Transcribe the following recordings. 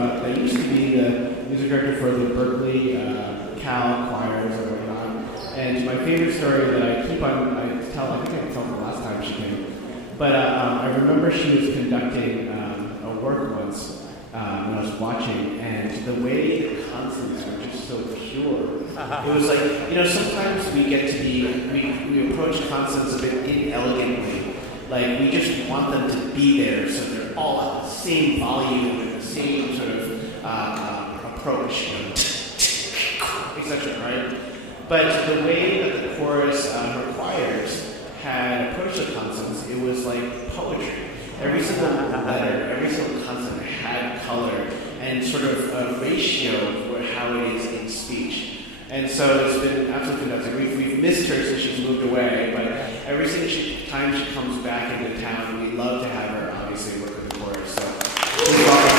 that used to be the music director for the Berkeley Cal choirs and whatnot. And my favorite story that I think I told the last time she came, but I remember she was conducting a work once when I was watching, and the way the consonants were just so pure. It was like, sometimes we approach consonants a bit inelegantly. Like, we just want them to be there so they're all at the same volume and the same sort of approach, etc., right? But the way that the chorus, her choirs, had approached the consonants, it was like poetry. Every single letter, every single consonant had color and sort of a ratio for how it is in speech. And so it's been absolutely fantastic. We've missed her since she's moved away, but every single time she comes back into town, we love to have her obviously work with the chorus. So please welcome.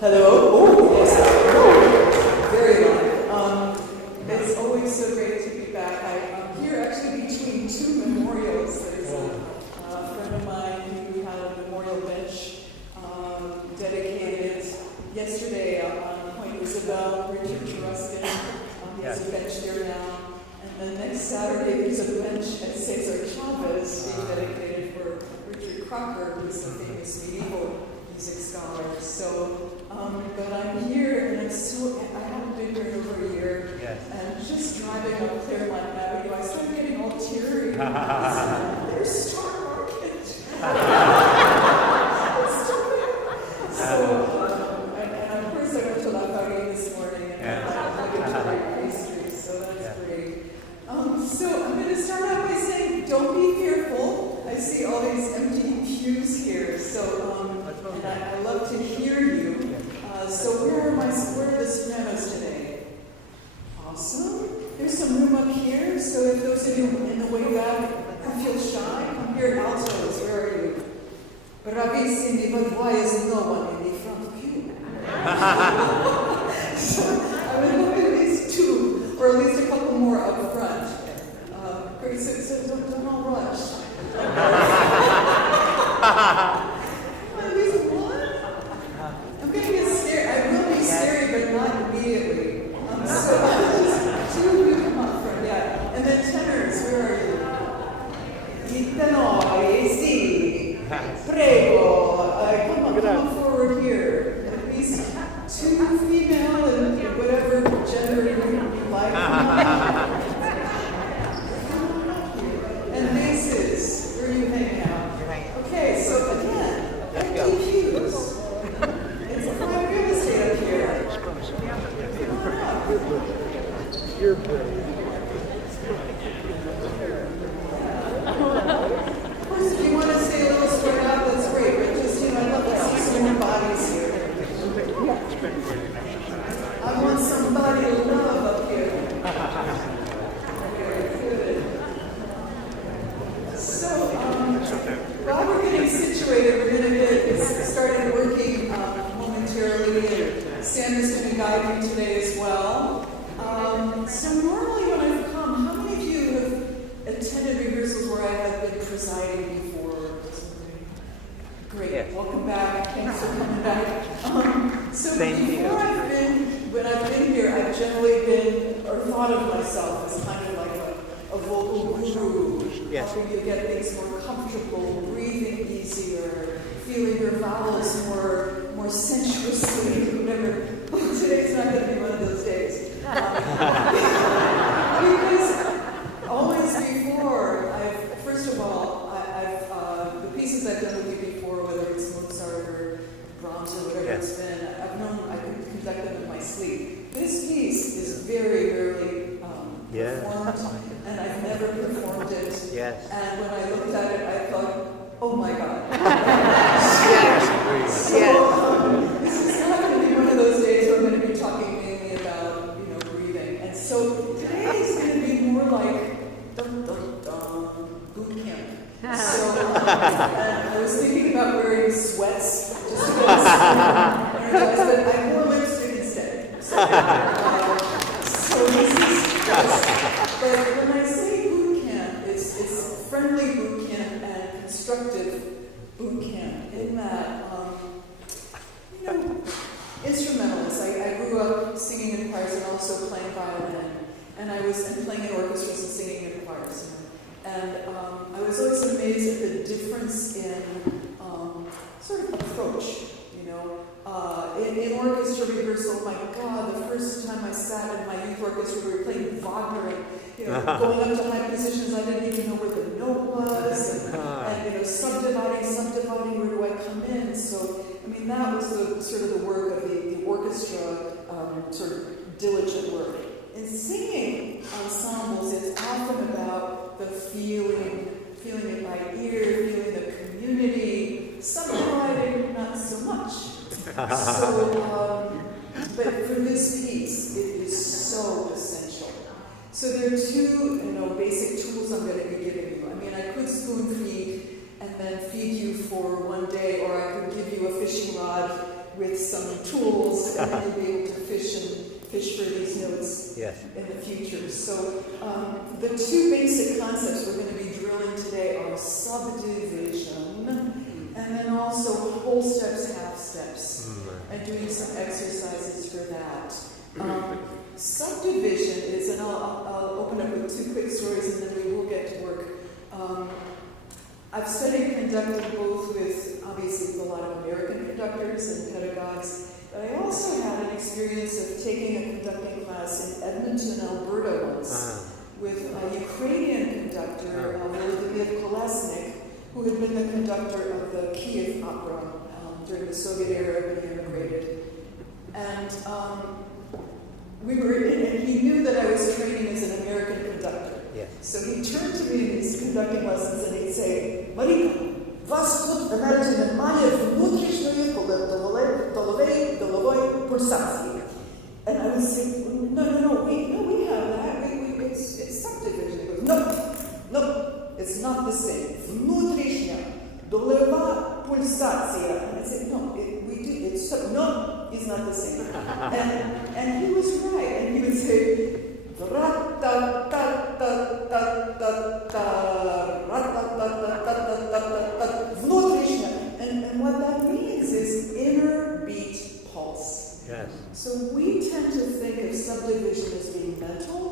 Hello. Oh, yes. Oh, very long. It's always so great to be back. I'm here actually between two memorials. There's a friend of mine who had a memorial bench dedicated yesterday on Point Isabel, Richard Cheruskin. He has a bench there now. And then next Saturday, there's a bench at Cesar Chavez being dedicated for Richard Crocker, who's a famous medieval music scholar. So, but I'm here, and I haven't been here in over a year, and just driving up Claremont Avenue, I started getting all teary. There's Star Market. So, and of course I went to La Paris this morning, and I went to the pastry, so that's great. So I'm going to start out by saying, don't be fearful. I see all these empty pews here, so and I love to hear you. So where are the sopranos today? Awesome. There's some room up here, so if those of you in the way back who feel shy, come here, altos. Where are you? Bravissimi, but why is no one in the front pew? So I would hope at least two, or at least a couple more up front. Great, so don't all rush. At least one? I'm going to get scared. I will be scary, but not immediately. So just two of you come up front, yeah. And then tenors, where are you? I tenori, sì. Prego. Come forward here. At least two female and whatever gender you like. And basses, where are you hanging out? Okay, so again, empty pews. It's a prime real estate up here. You're brave. Of course, if you want to stay a little spread out, that's great. But just, I'd love to see some more bodies here. I want somebody to love up here. Very good. So, while we're getting situated, we're going to get started working momentarily, and Sam is going to guide you today as well. So normally when I've come, how many of you have attended rehearsals where I have been presiding before? Great, welcome back. Thanks for coming back. So when I've been here, I've generally been, or thought of myself as kind of like a vocal guru, helping you get things more comfortable, breathing easier, feeling your vowels more sensuously, whatever. Today's not going to be one of those days. Because always before, first of all, the pieces I've done with you before, whether it's Mozart or Brahms or whatever it's been, I've known I could conduct them in my sleep. This piece is very rarely performed, and I've never performed it. And when I looked at it, I thought, oh my God. This is not going to be one of those days where I'm going to be talking mainly about, breathing. And so today is going to be more like boot camp. So and I was thinking about wearing sweats and I was playing in orchestras and singing in choirs. And I was always amazed at the difference in sort of approach, in orchestra rehearsal. My God, the first time I sat in my youth orchestra, we were playing Wagner, and going up to high positions, I didn't even know where the note was, and subdividing, where do I come in? So, I mean, that was the sort of the work of the orchestra, sort of diligent work. In singing ensembles, it's often about the feeling it by ear, feeling the community, subdividing not so much. So, but for this piece, it is so essential. So there are two, basic tools I'm going to be giving you. I mean, I could spoon feed and then feed you for one day, or I could give you a fishing rod with some tools, and then you'll be able to fish for these notes in the future. So the two basic concepts we're going to be drilling today are subdivision, and then also whole steps, half steps, and doing some exercises for that. Subdivision is, and I'll open up with two quick stories, and then we will get to work. I've studied conducting both with, obviously, a lot of American conductors and pedagogues, but I also had an experience of taking a conducting class in Edmonton, Alberta once, with a Ukrainian conductor, Volodymyr Kolesnik, who had been the conductor of the Kiev Opera during the Soviet era when he immigrated. And and he knew that I was training as an American conductor. So he turned to me in these conducting lessons and he'd say, "Marika, вас тут в Америці немає внутрішньої голової пульсації." And I would say, no, we have that. It's subdivision. He goes, no, it's not the same. Внутрішня долева пульсація. And I said, no, it's not the same. And he was right. And he would say, внутрішня. And what that means is inner beat pulse. Yes. So we tend to think of subdivision as being mental,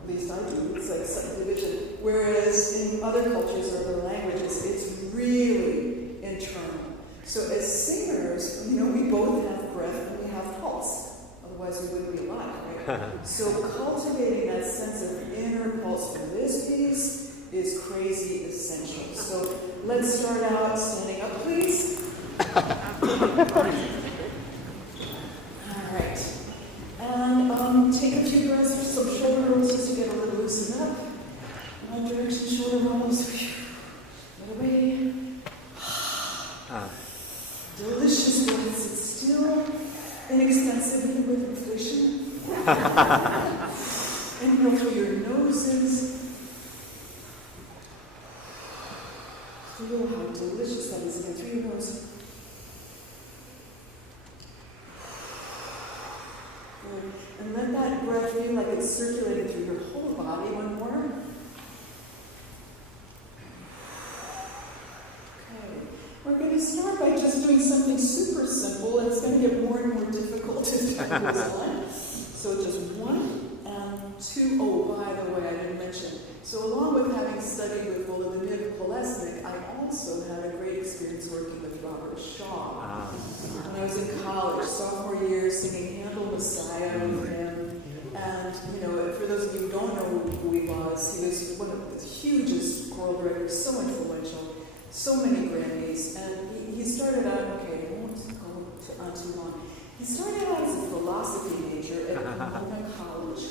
at least I do, it's like subdivision, whereas in other cultures or other languages, it's really internal. So as singers, we both have breath and we have pulse. Otherwise we wouldn't be alive, right? So cultivating that sense of inner pulse for this piece is crazy essential. So let's start out standing up, please. All right. And take a few breaths for some shoulder rolls just to get a little loosened up. One direction, shoulder rolls. Get away. Delicious breath. Sit still. Inexpensive with inflation. Inhale through your noses. Feel how delicious that is again through your nose. Good. And let that breath feel like it's circulating through your whole body. One more. Okay. We're going to start by just doing something super simple, and it's going to get more and more difficult as time goes on. So just 1 and 2. Oh, by the way, I didn't mention. So along with having studied with Volodymyr Kolesnik, I also had a great experience working with Robert Shaw. When I was in college, sophomore year, singing Handel Messiah with him. And, for those of you who don't know who he was one of the hugest choral directors, so influential, so many Grammys. And he started out, I won't go on too long. He started out as a philosophy major at Pomona College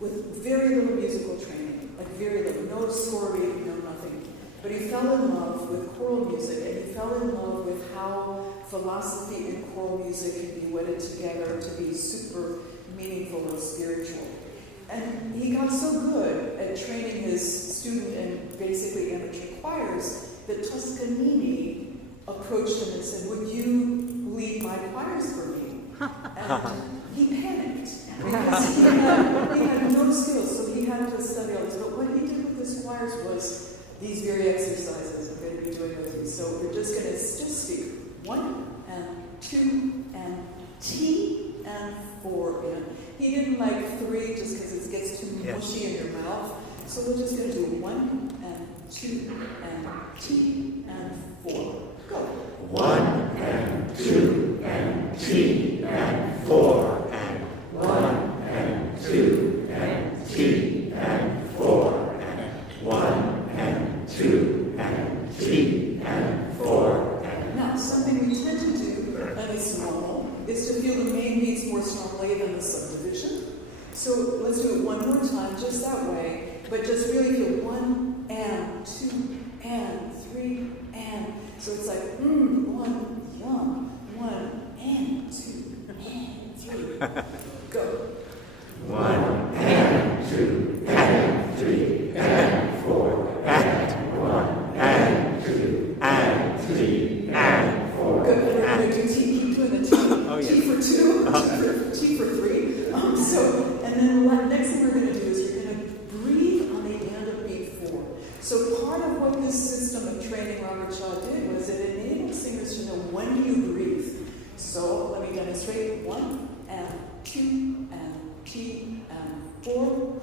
with very little musical training, like very little, no score reading, no nothing. But he fell in love with choral music, and he fell in love with how philosophy and choral music can be wedded together to be super meaningful and spiritual. And he got so good at training his student and basically amateur choirs that Toscanini approached him and said, "Would you lead my choirs for me?" And he panicked because he had no skills, so he had to study all this. But what he did with his choirs was these very exercises I'm going to be doing with you. So we're just going to speak 1 and 2 and T and 4, and. He didn't like 3 just because it gets too mushy in your mouth. So we're just going to do 1 and 2 and T and 4. Go. 1 and 2 and T and 4 and 1 and 2 and T and 4 and 1 and 2 and T and 4. Now, something we tend to do, and it's normal, is to feel the main beats more strongly than the subdivision. So let's do it one more time, just that way, but just really feel 1 and 2 and 3 and. So it's like 1, yum, 1 and 2 and 3. Go. 1 and 2 and 3 and 4 and 1 and 2 and 3 and 4. Good. We're going to do T. Keep doing the T. Oh, yes. T for 2, T for 3. And then the next thing we're going to do is you're going to breathe on the end of beat 4. So part of what this system of training Robert Shaw did was it enabled singers to know when do you breathe. So let me demonstrate. 1 and 2 and T and 4.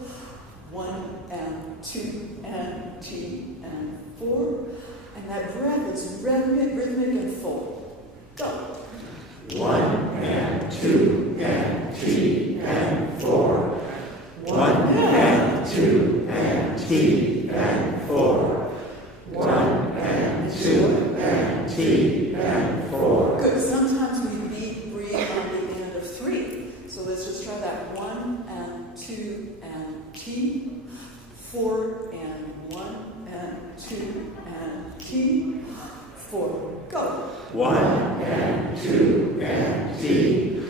1 and 2 and T and 4. And that breath is rhythmic and full. Go. 1 and 2 and T and 4. 1 and 2 and T and 4. 1 and 2 and T and 4. Good. Sometimes we breathe on the end of 3. So let's just try that. 1 and 2 and T. 4 and 1 and 2 and T. 4. Go. 1 and 2 and T.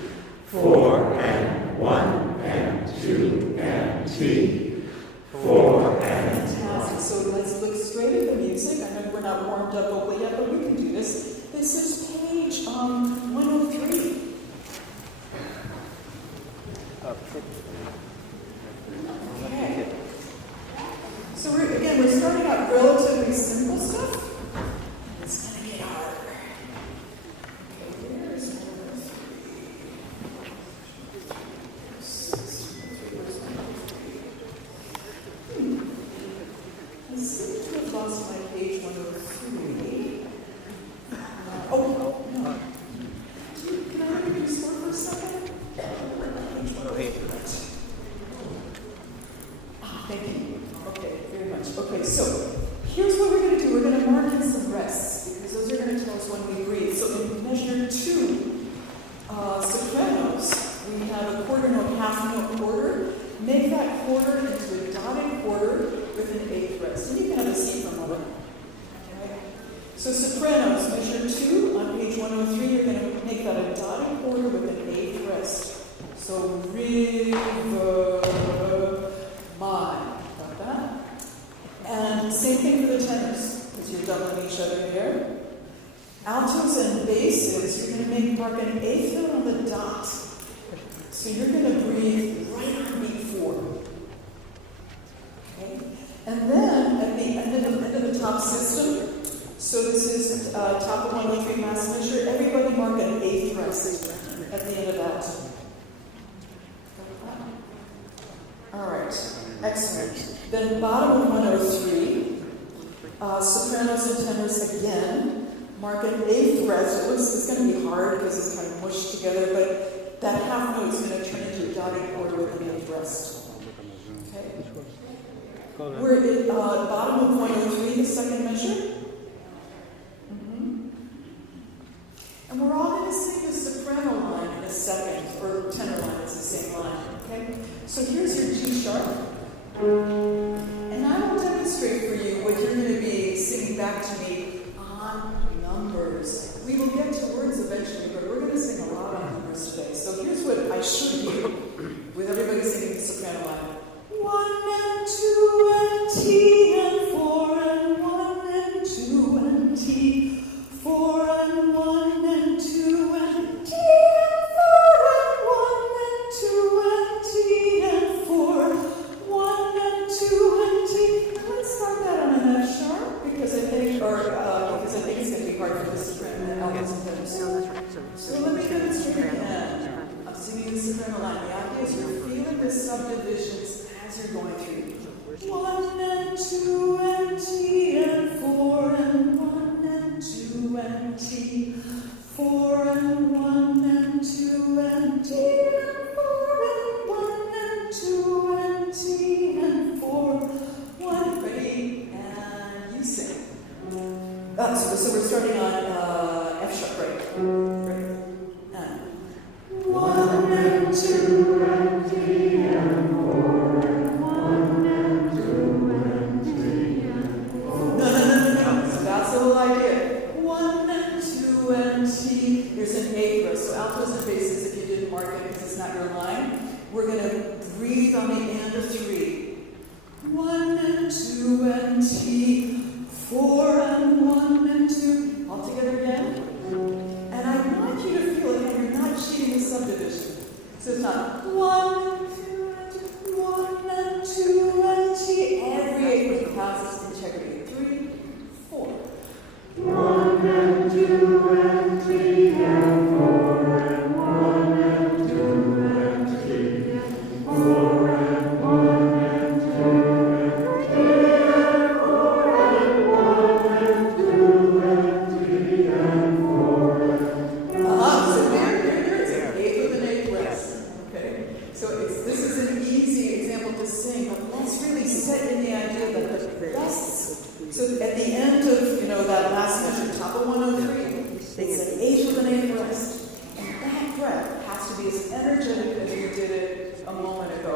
4 and 1 and 2 and T. 4 and. Fantastic. So let's look straight at the music. I know we're not warmed up vocally yet, but we can do this. This is page 103. Okay. So we're starting out relatively simple stuff. It's going to get harder. Okay, where's 103? 103. I seem to have lost my page 103. No. Can I have you restore for a second? Page 103. Thank you. Okay, very much. Okay, so here's what we're going to do. We're going to mark in some rests, because those are going to tell us when we breathe. So in measure 2, sopranos, we have a quarter note, half note quarter. Make that quarter into a dotted quarter with an 8th rest. And you can have a seat for a moment. Okay? So sopranos, measure 2 on page 103, you're going to make that a dotted quarter with an 8th rest. So river, my. Got that? And same thing for the tenors, because you're doubling each other here. Altos and basses, you're going to mark an 8th note on the dot. So you're going to breathe right on beat 4. Okay? And then at the end of the top system, so this is top of 103 mass measure, everybody mark an 8th rest at the end of that. All right, excellent. Then bottom of 103, sopranos and tenors again, mark an 8th rest. It's going to be hard because it's kind of mushed together, but that half note is going to turn into a dotted quarter with an 8th rest. Okay. We're at bottom of 103, the second measure. And we're all going to sing the soprano line in a second, or tenor line, it's the same line, okay? So here's your G sharp. And I will demonstrate for you what you're going to be singing back to me on numbers. We will get to words eventually, but we're going to sing a lot on numbers today. So here's what I should do with everybody singing the soprano line. 1 and 2 and T and 4 and 1 and 2 and T. 4 and 1 and 2 and T and 4 and 1 and 2 and T and 4. 1 and 2 and T. Let's start that on an F sharp because I think it's going to be hard for this soprano and altos and tenors. So let me demonstrate again. I'm singing release adrenaline. The idea is you're feeling the subdivisions as you're going through. 1 and 2 and T and 4 and 1 and 2 and T. 4 and 1 and 2 and T and 4 and 1 and 2 and T and 4. 1. Ready? And you sing. So we're starting on F sharp, right? Ready? And 1 and 2 and T and 4 and 1 and 2 and T and 4. No. So that's the whole idea. 1 and 2 and T. There's an A for us. So altos and basses, if you didn't mark it because it's not your line, we're going to breathe on the end of 3. 1 and 2 and T. 4 and 1 and 2. All together again. And I want you to feel it, and you're not cheating the subdivision. So it's not 1 and 2 and 2, 1 and 2 and T. Every 8 with passes integrity. 3, 4. 1 and 2 and 3 and 4 and 1 and 2 and 3 and 4 and 1 and 2 and 3 and 4 and 1 and 2 and 3 and 4 and so there's an 8 with an 8 rest. Okay? So this is an easy example to sing, but let's really set in the idea that the rests. So at the end of, that last measure, top of 103, it's an 8 with an 8 rest. And that breath has to be as energetic as you did it a moment ago.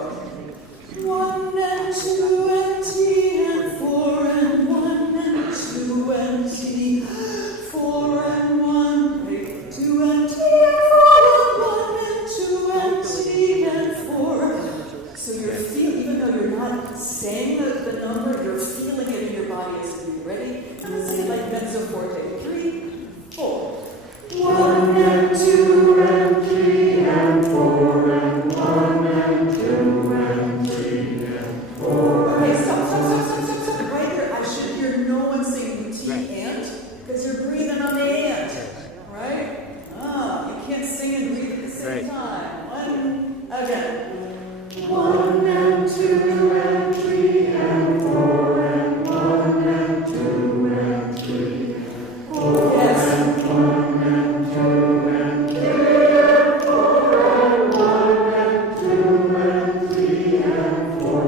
1 and 2 and T and 4 and 1 and 2 and T. 4 and 1, ready? 2 and T and 4 and 1 and 2 and T and 4. So you're feeling, even though you're not saying the number, you're feeling it in your body as you ready. I'm going to say it like mezzo forte. 3, 4. 1 and 2 and 3 and 4 and 1 and 2 and 3 and 4. Okay, stop. Right there, I should hear no one singing T and, because you're breathing on the and. Right? You can't sing and breathe at the same time. 1, again. 1 and 2 and 3 and 4 and 1 and 2 and 3. 4 and 1 and 2 and 3 and 4 and 1 and 2 and 3 and 4.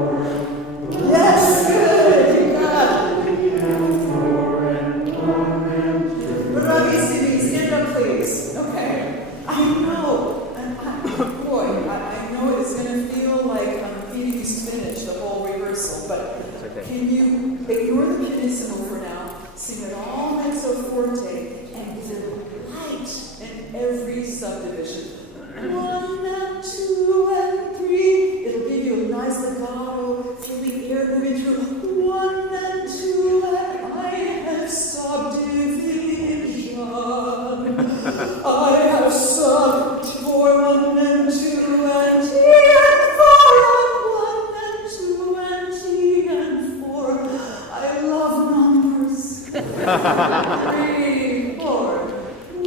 Yes, good. You got it. 3 and 4 and 1 and 2. Bravissimi, stand up, please. Okay. I know. Boy, I know it's going to feel like I'm feeding you spinach the whole rehearsal, but can you ignore the pianissimo for now, sing it all mezzo forte, and give it light in every subdivision. 1 and 2 and 3. It'll give you a nice legato, feel the air moving through. 1 and 2 and I have subdivision. I have sub for 1 and 2 and T and 4 and 1 and 2 and T and 4. I love numbers. 3, 4.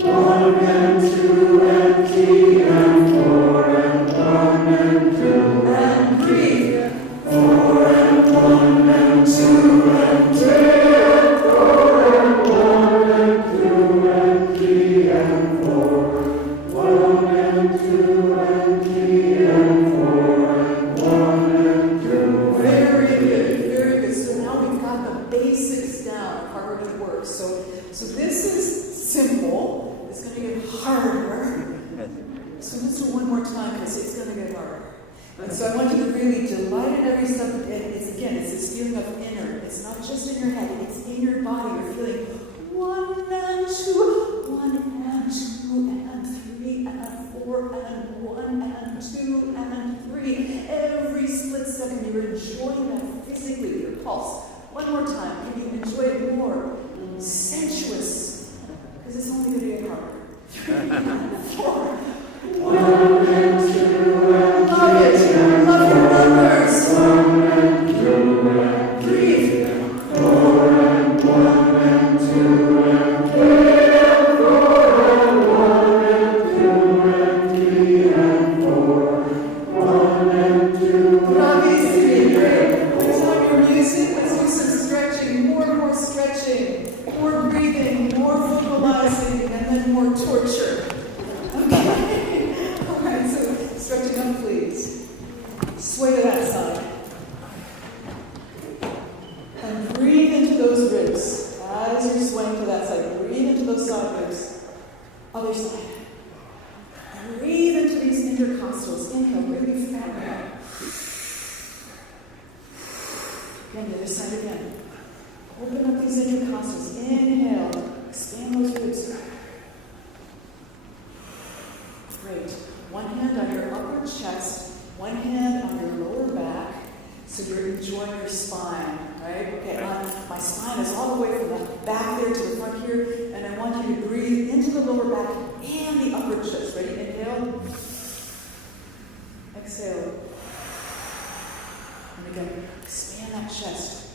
1 and 2 and T and 4 and 1 and 2 and 3. 4 and 1 and 2 and 3 and 4 and 1 and 2 and 3 and 4. 1 and 2 and 3 and 4 and 1 and 2. Very good, very good. So now we've got the basics down, harder to work. So this is simple. It's going to get harder. So let's do one more time because it's going to get harder. And so I want you to really delight in every step. It's this feeling of inner. It's not just in your head, it's in your body. You're feeling 1 and 2, 1 and 2 and 3 and 4 and 1 and 2 and 3. Every split second you're enjoying that physically with your pulse. One more time. Can you enjoy it more? Sensuous. Because it's only going to get harder. 3 and 4. 1 and 2 and 3. Love it. Love your numbers. 1 and 2 and 3. 4 and 1 and 2 and 3 and 4 and 1 and 2 and 3 and 4. sure. Okay. All right, so stretching up, please. Sway to that side. And breathe into those ribs. As you're swaying to that side, breathe into those side ribs. Other side. Breathe into these intercostals. Inhale, really fat out. Again, the other side again. Open up these intercostals. Inhale. Expand those ribs. Great. One hand on your upper chest, one hand on your lower back, so you're enjoying your spine, right? Okay, my spine is all the way from the back there to the front here, and I want you to breathe into the lower back and the upper chest. Ready? Inhale. Exhale. And again, expand that chest.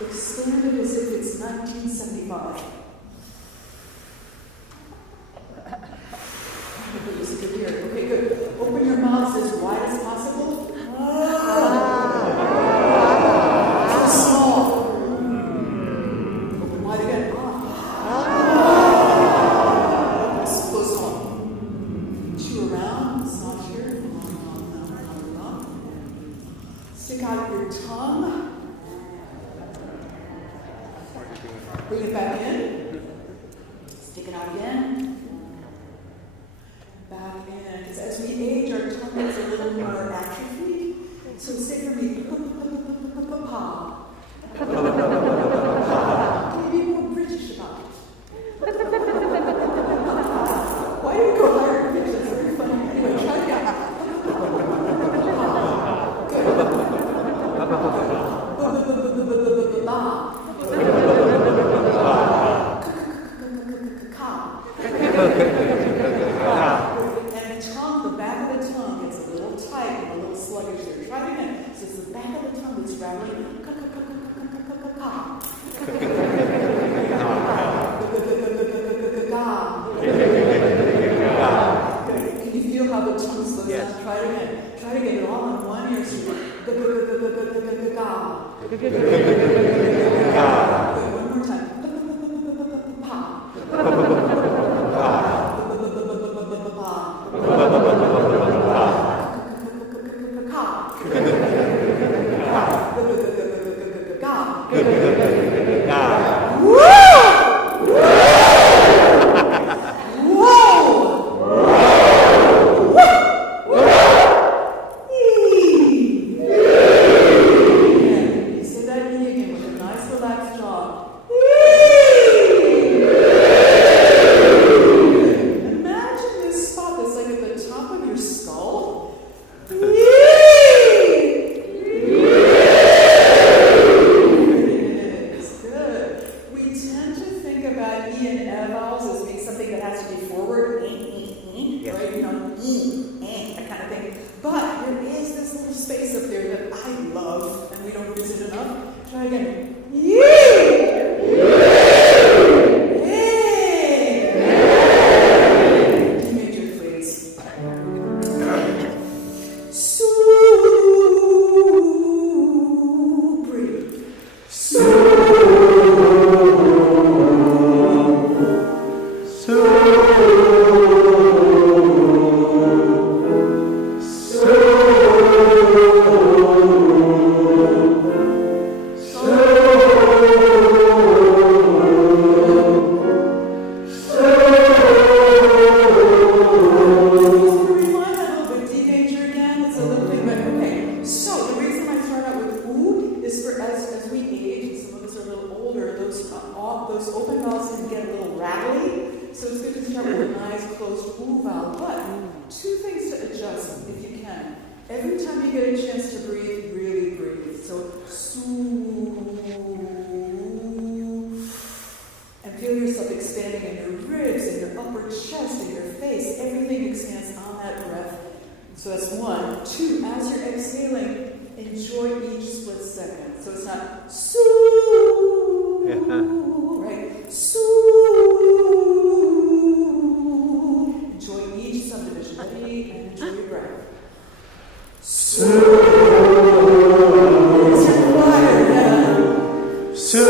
Expand it as if it's 1975. This is good here. Okay, good. Open your mouths as wide as possible. So small. Open wide again. Close one. Chew around. Soft here. Stick out your tongue. Bring it back in. Stick it out again. Back in. Because as we age, our tongue is a little more atrophied. So say for me, pa. Can you be more British about it? Why do you go higher pitch? That's very funny. Anyway, try it again. And the tongue, the back of the tongue gets a little tight and a little sluggish here. Try it again. So it's the back of the tongue that's rattling. Can you feel how the tongue slows down? Try it again. Try it again. All in one ear. One more time. So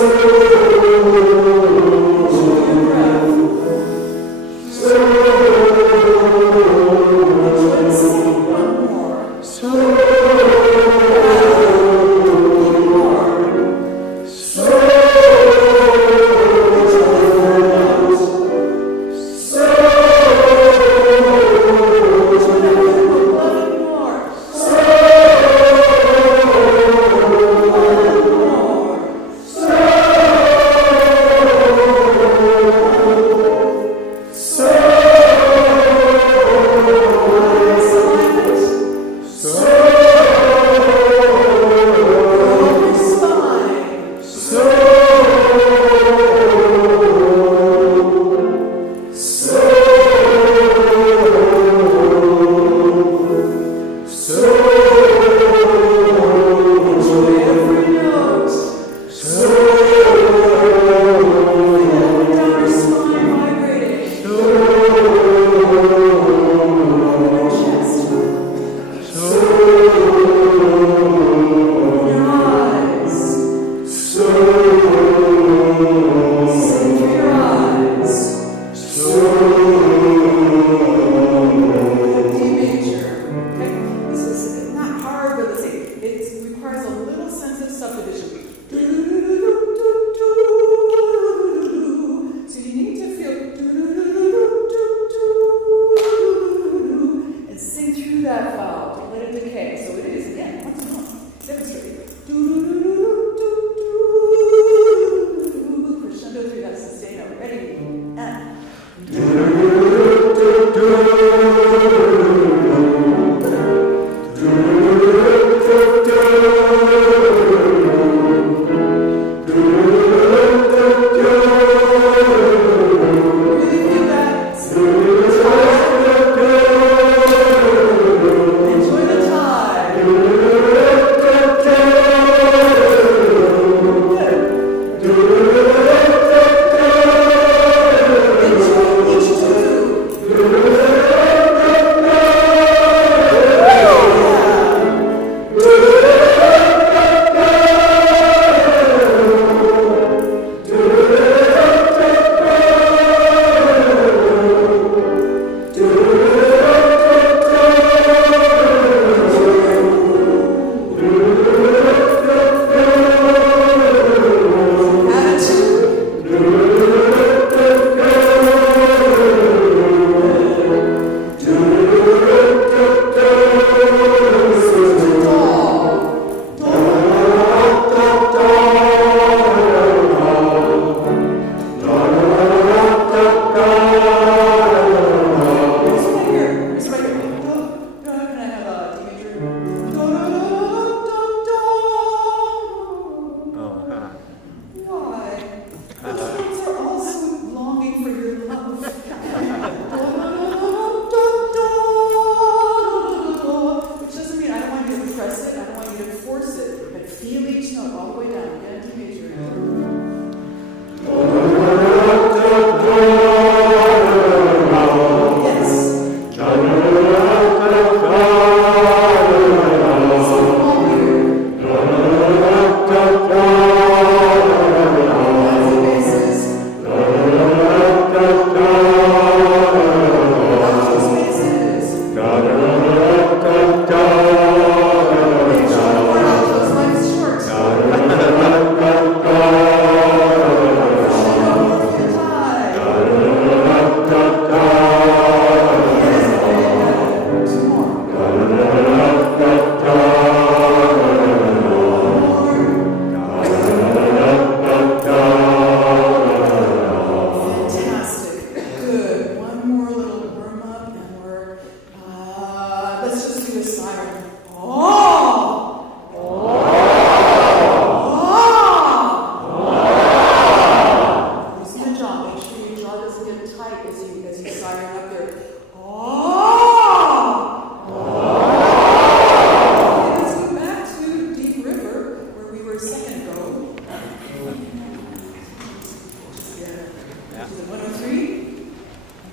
Is it 103?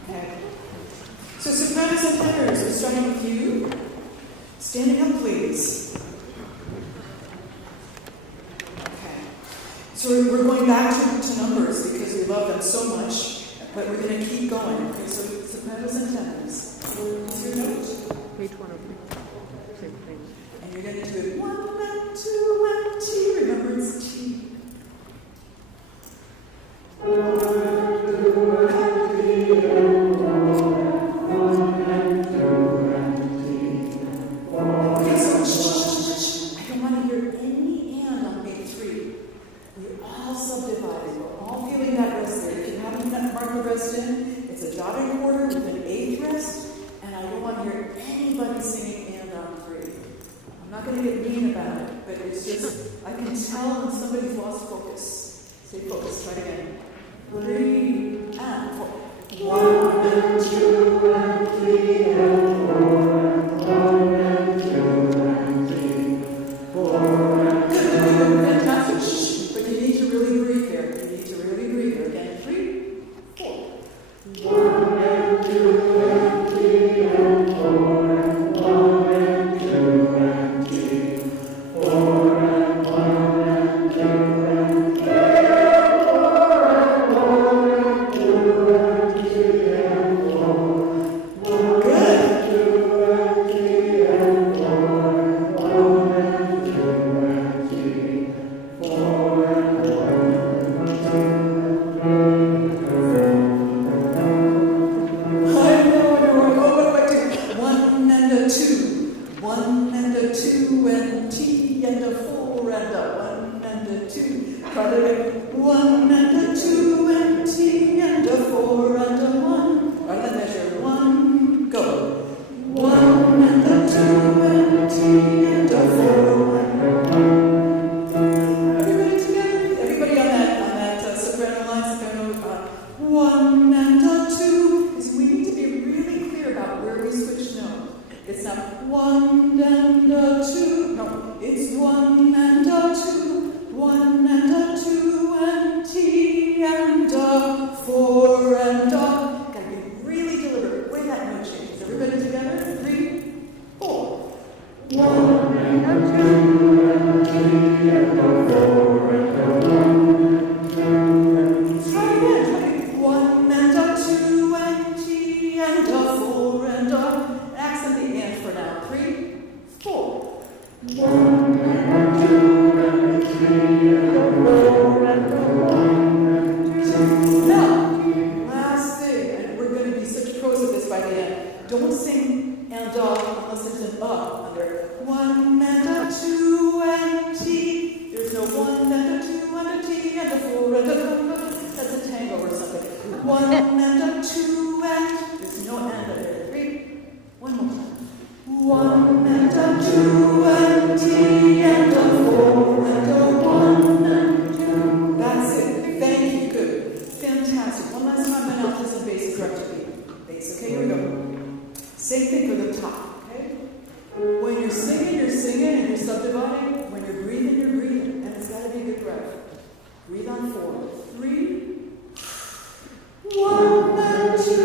Okay. So sopranos and tenors, we're starting with you. Standing up, please. Okay. So we're going back to numbers because we love them so much, but we're going to keep going. Okay, so sopranos and tenors. What's your note? Page 103. Same thing. And you're going to do it 1 and 2 and T. Remember, it's T. Okay, so shh. I don't want to hear any and on beat 3. We're all subdivided. We're all feeling that rest there. If you haven't marked the rest in, it's a dotted quarter with an 8th rest, and I don't want to hear anybody singing and on 3. I'm not going to get mean about it, but it's just, I can tell when somebody's lost focus. Stay focused. Try it again. 3 and 4. 1 and 2 and 3 and 4 and 1 and 2 and 3, 4 and 2 and fantastic. Shh. But you need to really breathe here. You need to really breathe here. Again, 3, 4. 1 and 2 and 3 and 4 and 1 and 2 and 3, 4 and 1 and 2 and 3, 4 and 1 and 2 and 3 and 4. Good. 2 and 3 and 4 and 1 and 2 and 3, 4 and 1 and 2 I know. What do I do? 1 and a 2. 1 and a 2 and T and a 4 and a 1 and a 2. Try that again. 1 and a 2 and T and a 4 and a 1. Right, let's measure. 1, go. 1 and a 2 and T and a 4 and a 1. Everybody together? Everybody on that soprano line, soprano. 1 and a 2. Because we need to be really clear about where we switch notes. It's not 1 and a 2. No, it's 1 and a 2. 1 and a 2 and T and a 4 and a. Gotta be really deliberate. Where that note changes. Everybody together? 3, 4. 1 and a 2 and T and a 4 and a 1 and 2. Try again. 1 and a 2 and T and a 4 and a. Accent the and for now. 3, 4. 1 and a 2 and 3 and a 4 and a 1 and 2. Now, last thing, and we're going to be such pros at this by the end. Don't sing and unless there's an under. 1 and a 2 and T. There's no 1 and a 2 and a T and a 4 and a. That's a tango or something. 1 and a 2 and. There's no and there. 3. One more time. 1 and a 2 and T and a 4 and a 1 and 2. That's it. Thank you. Good. Fantastic. One last time, and altos and basses correctly. Bass. Okay, here we go. Same thing for the top. Okay. When you're singing and you're subdividing. When you're breathing, and it's got to be a good breath. Breathe on 4. 3. 1 and 2.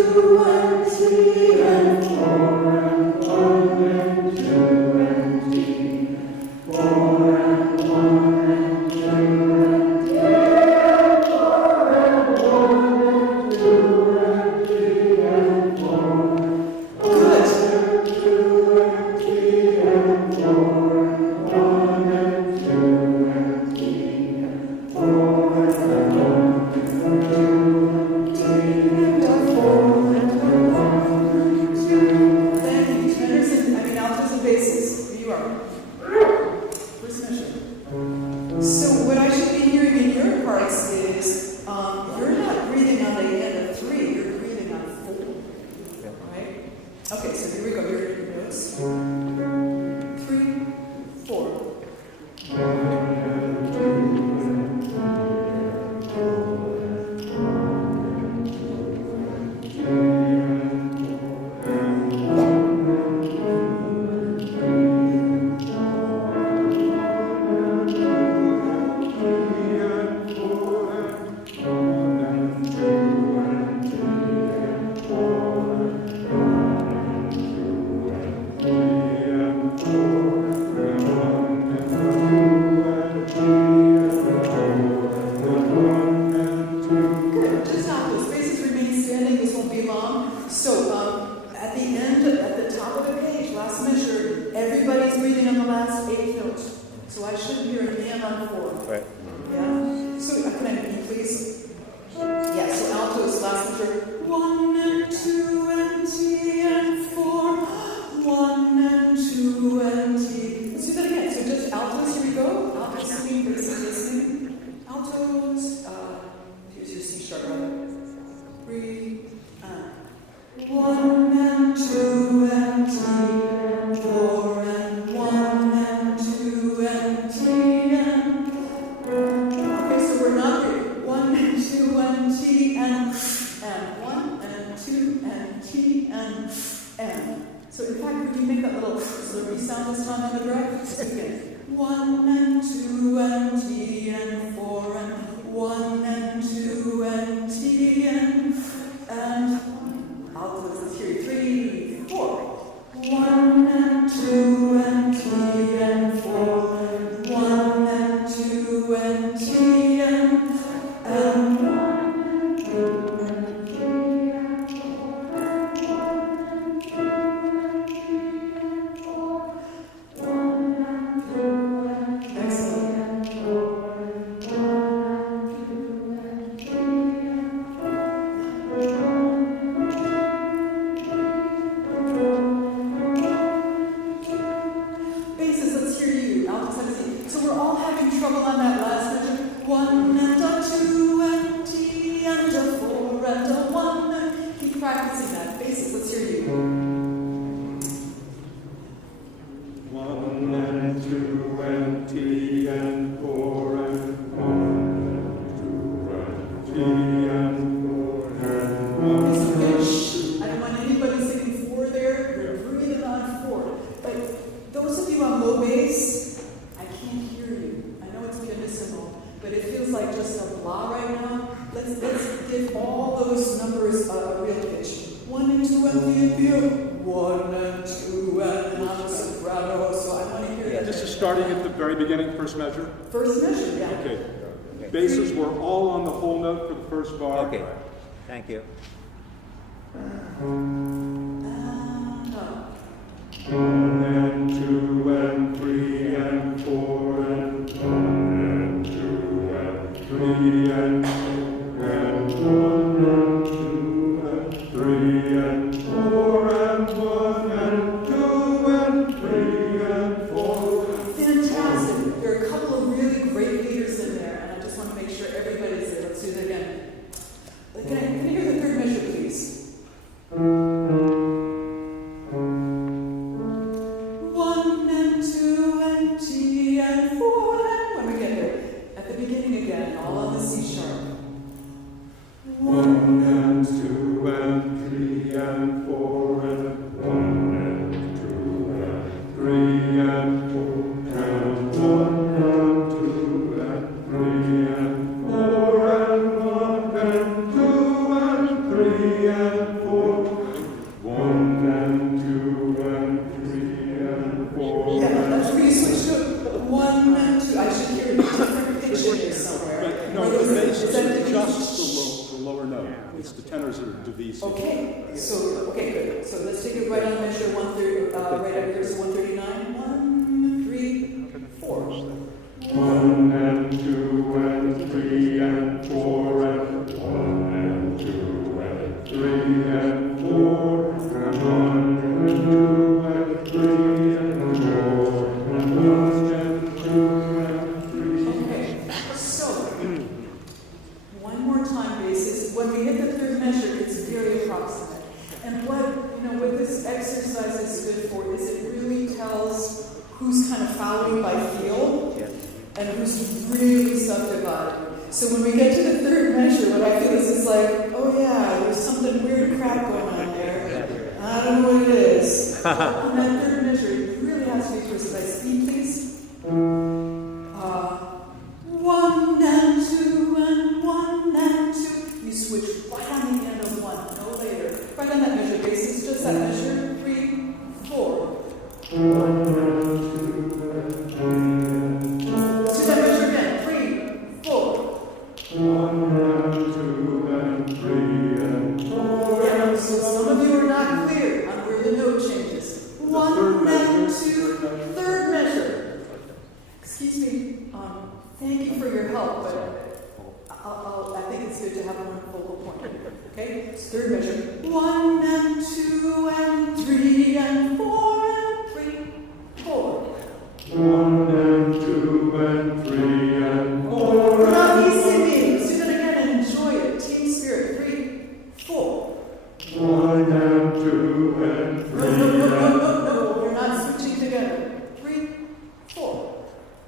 and M. So in fact, could you make that little slurpy sound this time on the breath? So again, 1 and 2 and T and 4 and 1 and 2 and T and I'll let's hear 3, 4. 1 and 2 and T and 4. 1 and 2 and T and 1 and 2 and T and 4. 1 and 2 and T and 4. Trouble on that last measure. 1 and a 2 and T and a 4 and a 1 and keep practicing that. Basses, let's hear you. 1 and 2 and T and 4 and 1 and 2 and T and 4 and 1. Okay, so I don't want anybody singing 4 there. We're breathing on 4. But those of you on low bass, I can't hear you. But it feels like just a blah right now. Let's give all those numbers a real pitch. 1 and 2 and 3 and 1 and 2 and not a soprano. So I want to hear that. This is starting at the very beginning, first measure? First measure, yeah. Okay. Basses were all on the whole note for the first bar. Okay. Thank you. No. 1 and 2 and 3 and 4 and 1 and 2 and 3 and 4 and 1 and 2 and 3 and 4 and 1 and 2 and 3 and 4. Fantastic. There are a couple of really great leaders in there, and I just want to make sure everybody's there. Let's do that again. Can I hear the third measure, please? 1 and 2 and T and 4 and when we get there. At the beginning again, all on the C sharp. 1 and 2 and 3 and 4 and 1 and 2 and 3 and 4 and 1 and 2 and 3 and 4 and 1 and 2 and 3 and 4. 1 and 2 and 3 and 4. Yeah, that's where you switch to 1 and 2. I should hear a different pitch in here somewhere. Right. No, the bass is just the lower note. It's the tenors that are divised. Okay, so, okay, good. So let's take it right on measure 130, right up here, so 139. 1, 3, 4. 1 and 2 and 3 and 4 and 1 and 2 and 3 and 4 and 1 and 2 and 3 and 4 and 1 and 2 and 3. Okay, so one more time, basses. When we hit the third measure, it's very approximate. And what this exercise is good for is it really tells who's kind of following by feel and who's really subdivided. So when we get to the third measure, what I feel is it's like, oh yeah, there's something weird crap going on there. I don't know what it is. On that third measure, it really has to be precise. Speed, please. 1 and 2 and 1 and 2. You switch right on the end of 1, no later. Right on that measure, basses, just that measure. 3, 4. 1 and 2 and 3 and 4. Let's do that measure again. 3, 4. 1 and 2 and 3 and 4. Yeah, so some of you are not clear on where the note changes. 1 and 2, third measure. Excuse me. Thank you for your help, but I think it's good to have one focal point. Okay? It's third measure. 1 and 2 and 3 and 4 and 3, 4. 1 and 2 and 3 and 4. We're not singing. Let's do that again and enjoy it. Team spirit. 3, 4. 1 and 2 and 3 No. You're not switching together. 3, 4.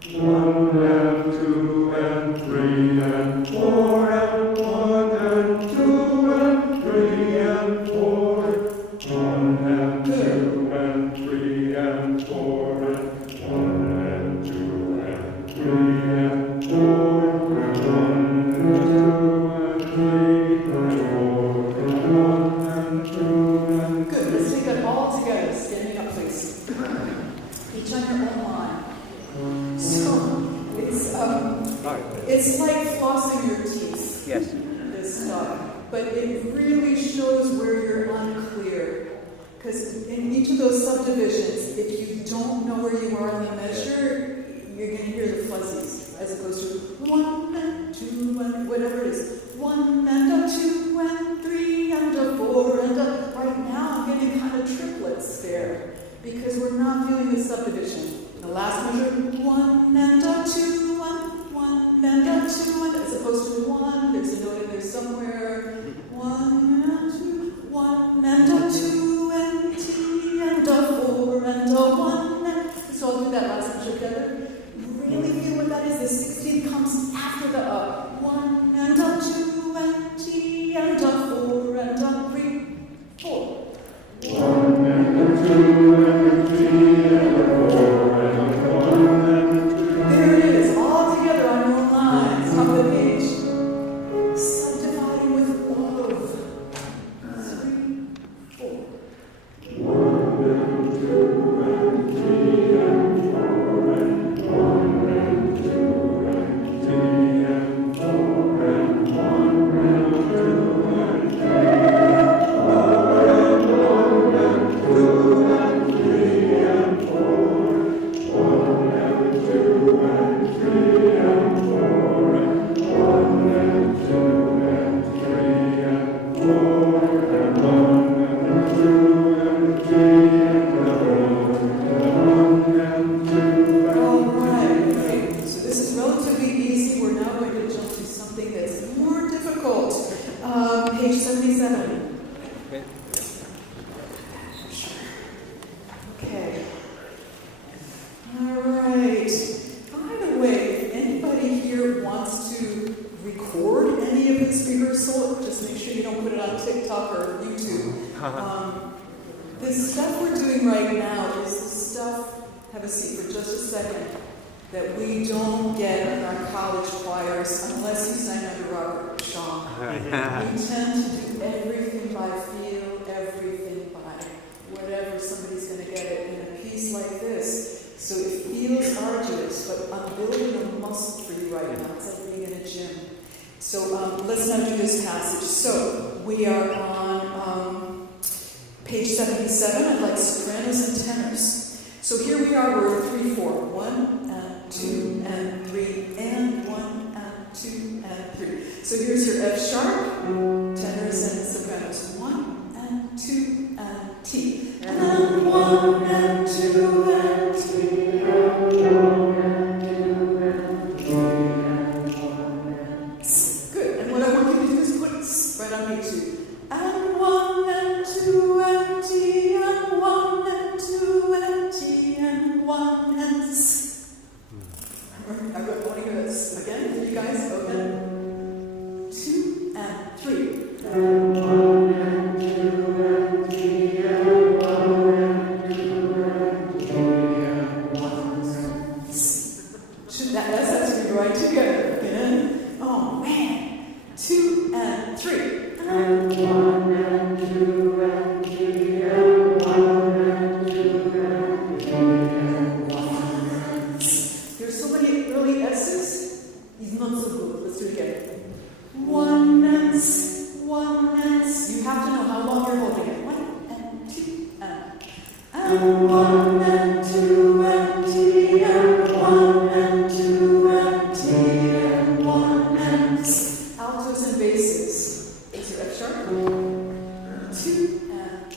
1 and 2 and 3 and 4 and 1 and 2 and 3 and 4. but it really shows where you're unclear. Because in each of those subdivisions, if you don't know where you are in the measure, you're going to hear the fuzzies, as opposed to 1 and 2 and whatever it is. 1 and a 2 and 3 and a 4 and a... Right now, I'm getting kind of triplets there, because we're not feeling the subdivision. In the last measure, 1 and a 2 and 1 and a 2 and... As opposed to 1, there's a note in there somewhere. 1 and 2, 1 and a 2 and T and a 4 and a 1 and... So I'll do that last measure together. Really feel what that is. The 16 comes after the up. 1 and a 2 and T and a 4 and a 3, 4. 1 and a 2 and a 3 and a 4 and a 1 and a 2. There it is, all together on your own lines, top of the page. Subdividing with love. 3, 4. 1 and 2 and 3 and 4 and 1 and 2 and 3 and 4 and 1 and 2 and 3 and 4 and 1 and 2 and 3 and 4 1 and 2 and 3 and 4 and 1 and 2 and 3 and 4 and 1 and 2 and 3 and 4 and 1 and 2 All right, okay. So this is relatively easy. We're now going to jump to something that's more difficult. Page 77. Okay. All right. By the way, if anybody here wants to record any of this rehearsal, just make sure you don't put it on TikTok or YouTube. This stuff we're doing right now is the stuff, have a seat for just a second, that we don't get in our college choirs unless you sang under Robert Shaw. We tend to do everything by feel, everything by whatever somebody's going to get it in a piece like this. So it feels arduous, but I'm building a muscle for you right now. It's like being in a gym. So let's now do this passage. So we are on page 77. I'd like sopranos and tenors. So here we are, we're 3, 4. 1 and 2 and 3 and 1 and 2 and 3. So here's your F sharp, tenors and sopranos. 1 and 2 and T. And 1 and 2 and T. And 1 and 2 and T. And 1 and T. Good. And what I want you to do is put right on me too. And 1 and 2 and T. And 1 and 2 and T. And 1 and S. I want to hear this again. You guys, okay? 2 and 3. and 1 and 2 and 3 and 1 and 2 and 3 and 1 and That's to be right together again. Oh man. 2 and 3. and 1 and 2 and 3 and 1 and 2 and 3 and 1. There's so many early S's. He's not so good. Let's do it again. 1 and S, 1 and S. You have to know how long you're holding it. 1 and 2 and 1 and 2 and T and 1 and 2 and T and 1 and S. Altos and basses. Is your F sharp? 2 and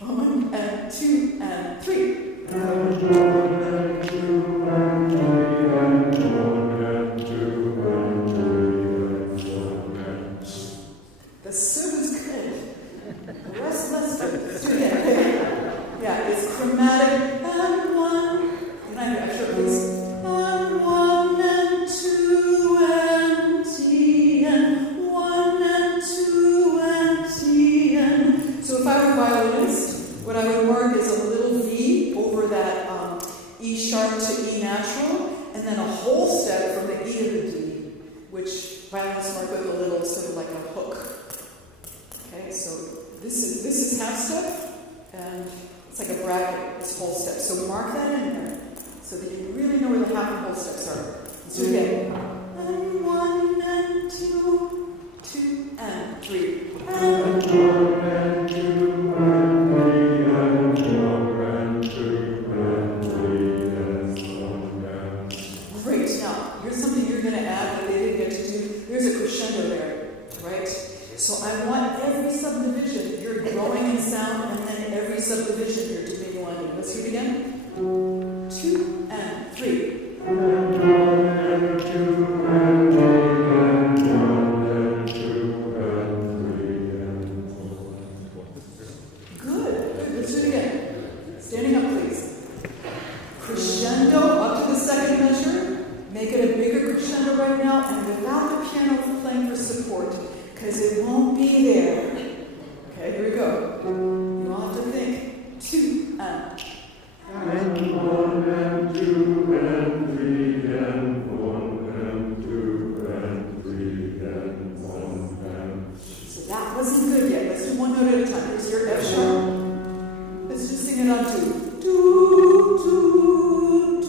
1 and 2 and 3. And 1 and 2 and 3 and 1 and 2 and 3 and 1 and The soup is good. The rest less good. Let's do it again. Yeah, it's chromatic. And 1. Can I have extra, please? And 1 and 2 and T and 1 and 2 and T and. So if I were a violinist, what I would mark is a little V over that E sharp to E natural, and then a whole step from the E to the D, which violinists mark with a little sort of like a hook. Okay, so this is half step, and it's like a bracket, it's whole step. So mark that in there, so that you really know where the half and whole steps are. Let's do it again. And 1 and 2, 2 and three. And one and two and three and one and two and three and one and. Great. Now, here's something you're going to add that they didn't get to do. There's a crescendo there, right? So I want every subdivision, you're growing in sound, and then every subdivision you're diminuendo. Let's do it again. 2 and 3. And one and two and three and one and two and three and one. Good. Good. Let's do it again. Standing up, please. Crescendo up to the second measure. Make it a bigger crescendo right now, and without the piano playing for support, because it won't be there. Okay, here we go. You all have to think. 2 and. And one and two and three and one and two and three and one and. So that wasn't good yet. Let's do one note at a time. Here's your F sharp. Let's just sing it on 2. Do, do, do, do,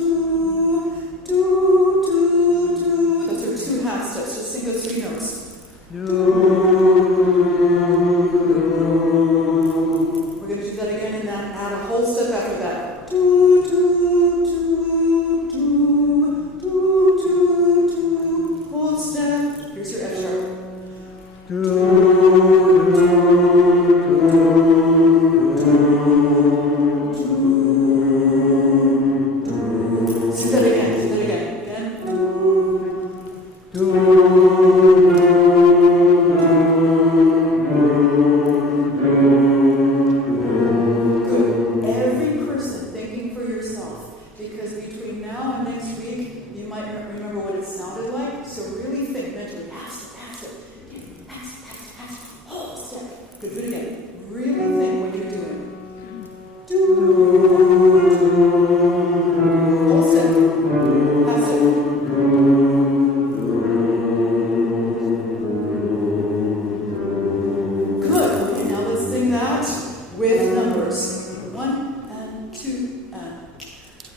do, do. Those are 2 half steps. Just sing those 3 notes. We're going to do that again and then add a whole step after that. Do, do, do, do, do, do, do. Whole step. Here's your F sharp. Do that again. Do that again. Good. Every person thinking for yourself, because between now and next week, you might not remember what it sounded like. So really think mentally. Pass it. Whole step. Good. Do it again. Really think what you're doing. Whole step. Pass it. Good. Okay, now let's sing that with numbers. 1 and 2 and.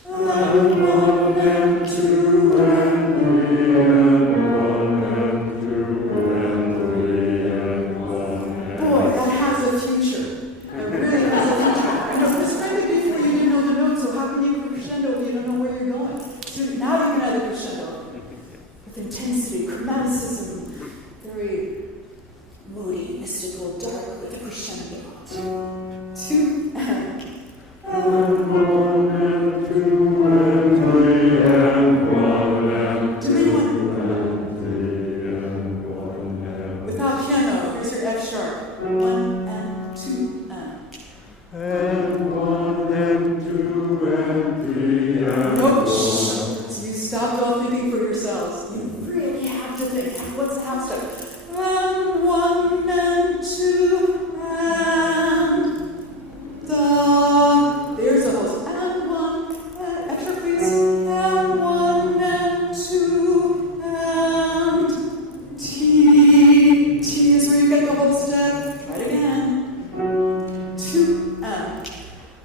And one and two and three and one and two and three and one. Boy, that has a future. It really has a future. I know this right before you didn't know the notes, so how can you crescendo if you don't know where you're going? So now you can add a crescendo with intensity, chromaticism, very moody, mystical, dark with a crescendo. 2 and. And one and two and three and one and two and three and one and. Without piano, here's your F sharp. 1 and 2 and. And one and two and three and Nope. one. So you stop all thinking for yourselves. You really have to think. What's the half step? And 1 and 2 and the. There's the whole. And 1 and F sharp, please. And 1 and 2 and T. T is where you get the whole step. Try it again. 2 and.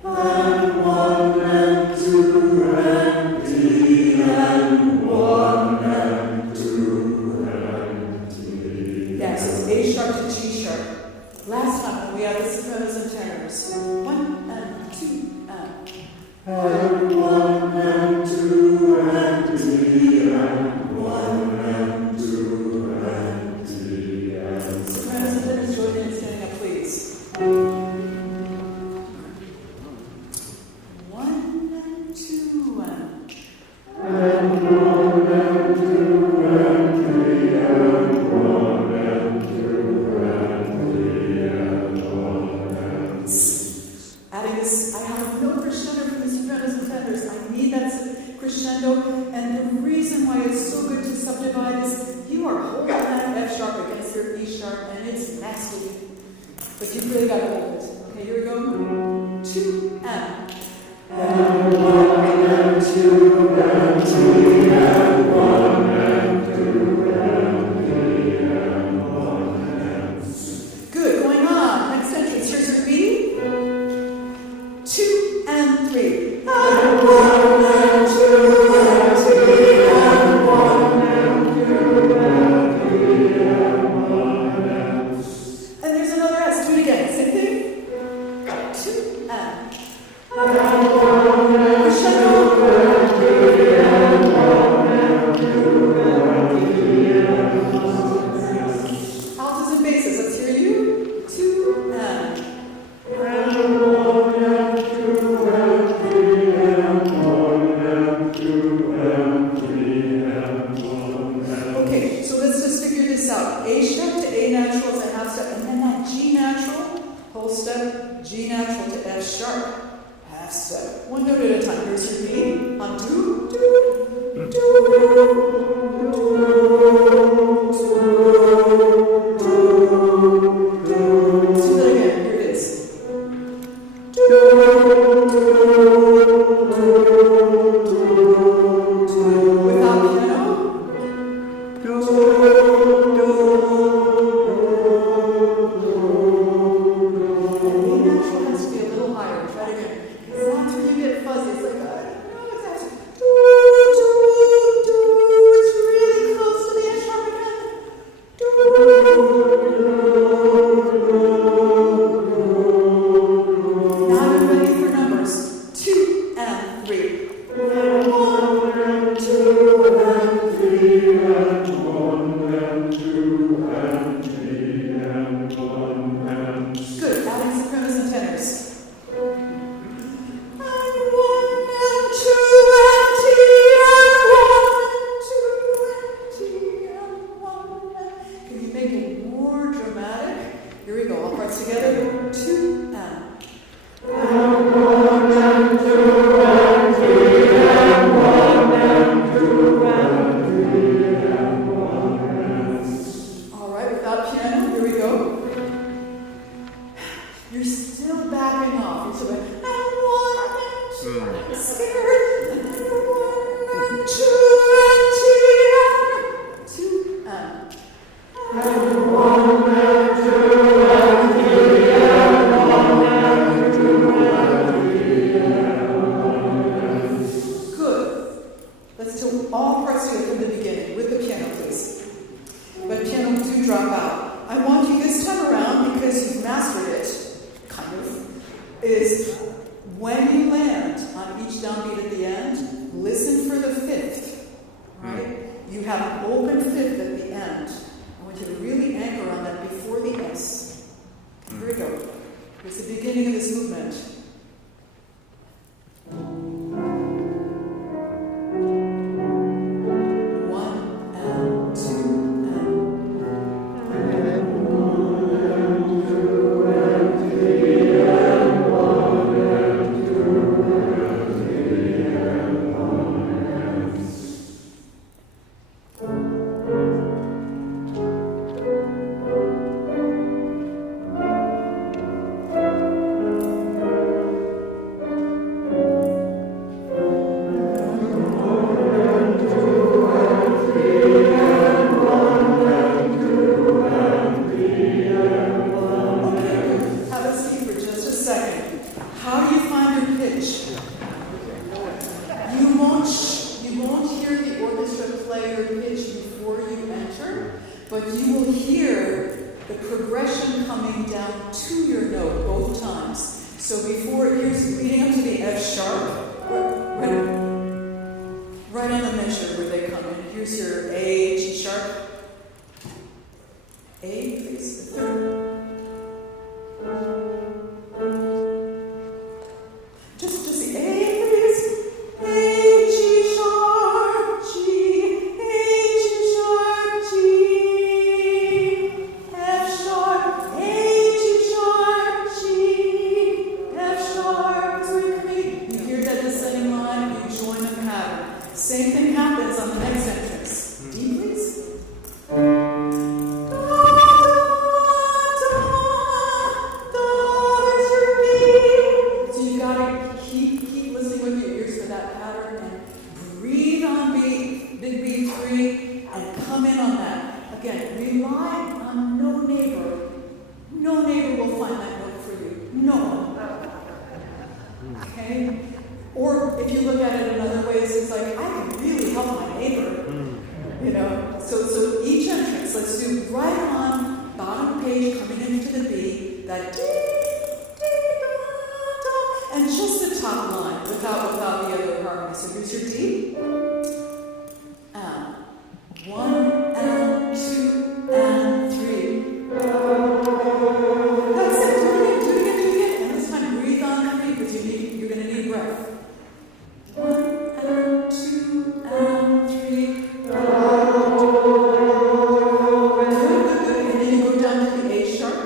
And one and two and three and one and two and three. Yes, it's A sharp to G sharp. Last time when we had the sopranos and tenors. 1 and 2 and. And one and two and three and one and two and three and. Sopranos and tenors, join in standing up, please. 1 and 2 and. And one and two and three and one and two and three and one and. Adding this, I have no crescendo from the sopranos and tenors. I need that crescendo, and the reason why it's so good to subdivide is you are holding that F sharp against your E sharp, and it's nasty. But you really got to hold it. Okay, here we go. 2 and. And one and two and three and one and two and three and one and. Good, going on. Next entrance, here's your B. 2 and 3. And one and two and three and one and two and three and one and. step, and then that G natural, whole step, G natural to F sharp, half step. One note at a time. Here's your B on do, do, do, do, do, do. Let's do that again. Here it is. Do, do, do, do. Without piano. Do, do, do. And B natural has to be a little higher. Try it again. Because that's when you get fuzzy. It's like, I don't know what's happening. Do, do, do. It's really close to the F sharp again. Do, now you're ready for numbers. 2 and 3. 1 and 2 and 3 and 1 and 2 and 3 and 1 and. Good. Adding sopranos and tenors. And 1 and 2 and T and 1 and 2 and T and 1 and. Can you make it more dramatic? Here we go. All parts together. 2 and. All right, without piano, here we go. You're still backing off. You're still going, and 1 and 2, I'm scared. And 1 and 2 and T and 2 and. And 1 and 2 and T and 1 and 2 and 3 and 1 and. Good. Let's do all parts together from the beginning with the piano, please. But piano do drop out. I want you this time around, because you've mastered it, kind of, is when you land on each downbeat at the end, listen for the fifth, right? You have an open fifth at the end. I want you to really anchor on that before the S. Here we go. Here's the beginning of this movement. 1 and 2 and. Have a seat for just a second. How do you find your pitch? You won't hear the orchestra play your pitch before you enter, but you will hear the progression coming down to your note both times. So before, here's leading up to the F sharp, right on the measure where they come in. Here's your A, G sharp. A, please, the third. Just the A, please. A, G sharp, G, A, G sharp, G, F sharp, A, G sharp, G, F sharp. So you hear that descending line, you join the pattern. Same thing happens on the next entrance. D, please. So you gotta keep listening with your ears for that pattern and breathe on B, big B3, and come in on that. Again, rely on no neighbor. No neighbor will find that note for you. No one. Okay? Or if you look at it in other ways, it's like, I can really help my neighbor. You know? So each entrance, let's do right on bottom page coming into the B, that D, and just the top line without the other harmony. So here's your D. And 1 and 2 and 3. That's it. Do it again. And this time breathe on 3 because you're going to need breath. 1 and 2 and 3. Good. And then you go down to the A sharp.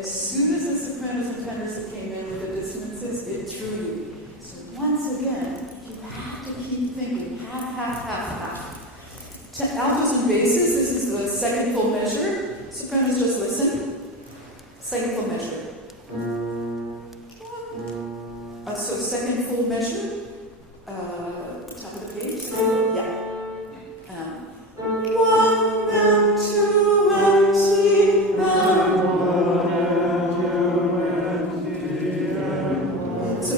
as soon as the sopranos and tenors came in with the dissonances, it threw you. So once again, you have to keep thinking half, half, half, half. To altos and basses, this is the second full measure. Sopranos, just listen. Second full measure. So second full measure. Top of the page. Yeah. 1 and 2 and T and 1 and 2 and T. So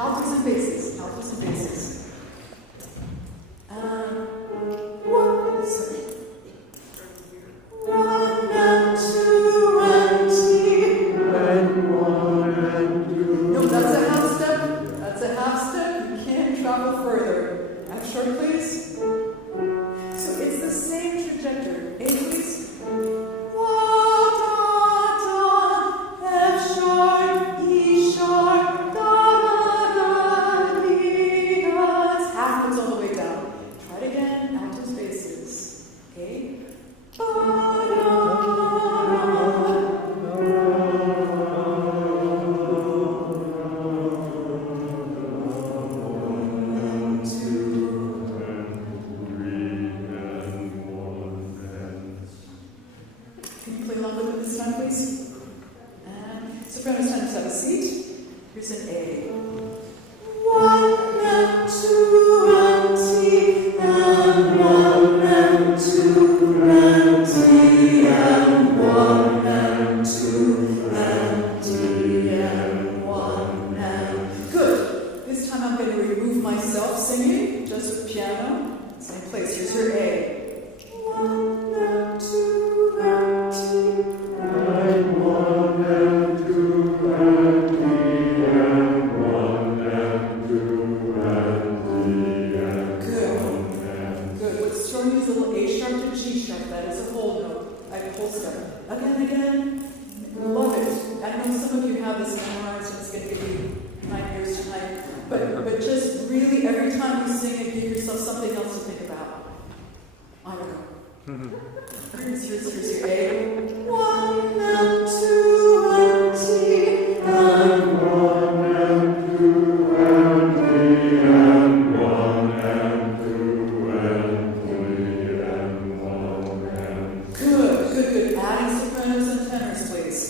altos and basses. Altos and basses. 1 and 2 and T and 1 and 2. No, that's a half step. That's a half step. You can't travel further. F sharp, please. So it's the same trajectory. A, please. Wa, da, da, F sharp, E sharp, da, da, D, da. It's half notes all the way down. Try it again. Altos, basses. Okay. Ba, da, da. Can you play along with it this time, please? And sopranos tend to have a seat. Here's an A. 1 and 2 and T and 1 and 2 and T and 1 and 2 and T and 1 and. Good. This time I'm going to remove myself singing, just with piano. Same place. Here's your A. 1 and 2 and T. And 1 and 2 and T and 1 and 2 and T and Good. 1 and Good. What's throwing you is a little A sharp to G sharp. That is a whole note. Like a whole step. Again. Love it. I know some of you have this memorized and it's going to give you 9 years tonight. But just really every time you sing it, give yourself something else to think about. On you go. Here's your A. 1 and 2 and T and 1 and 2 and T and 1 and 2 and T and 1 and. Good. Adding sopranos and tenors, please.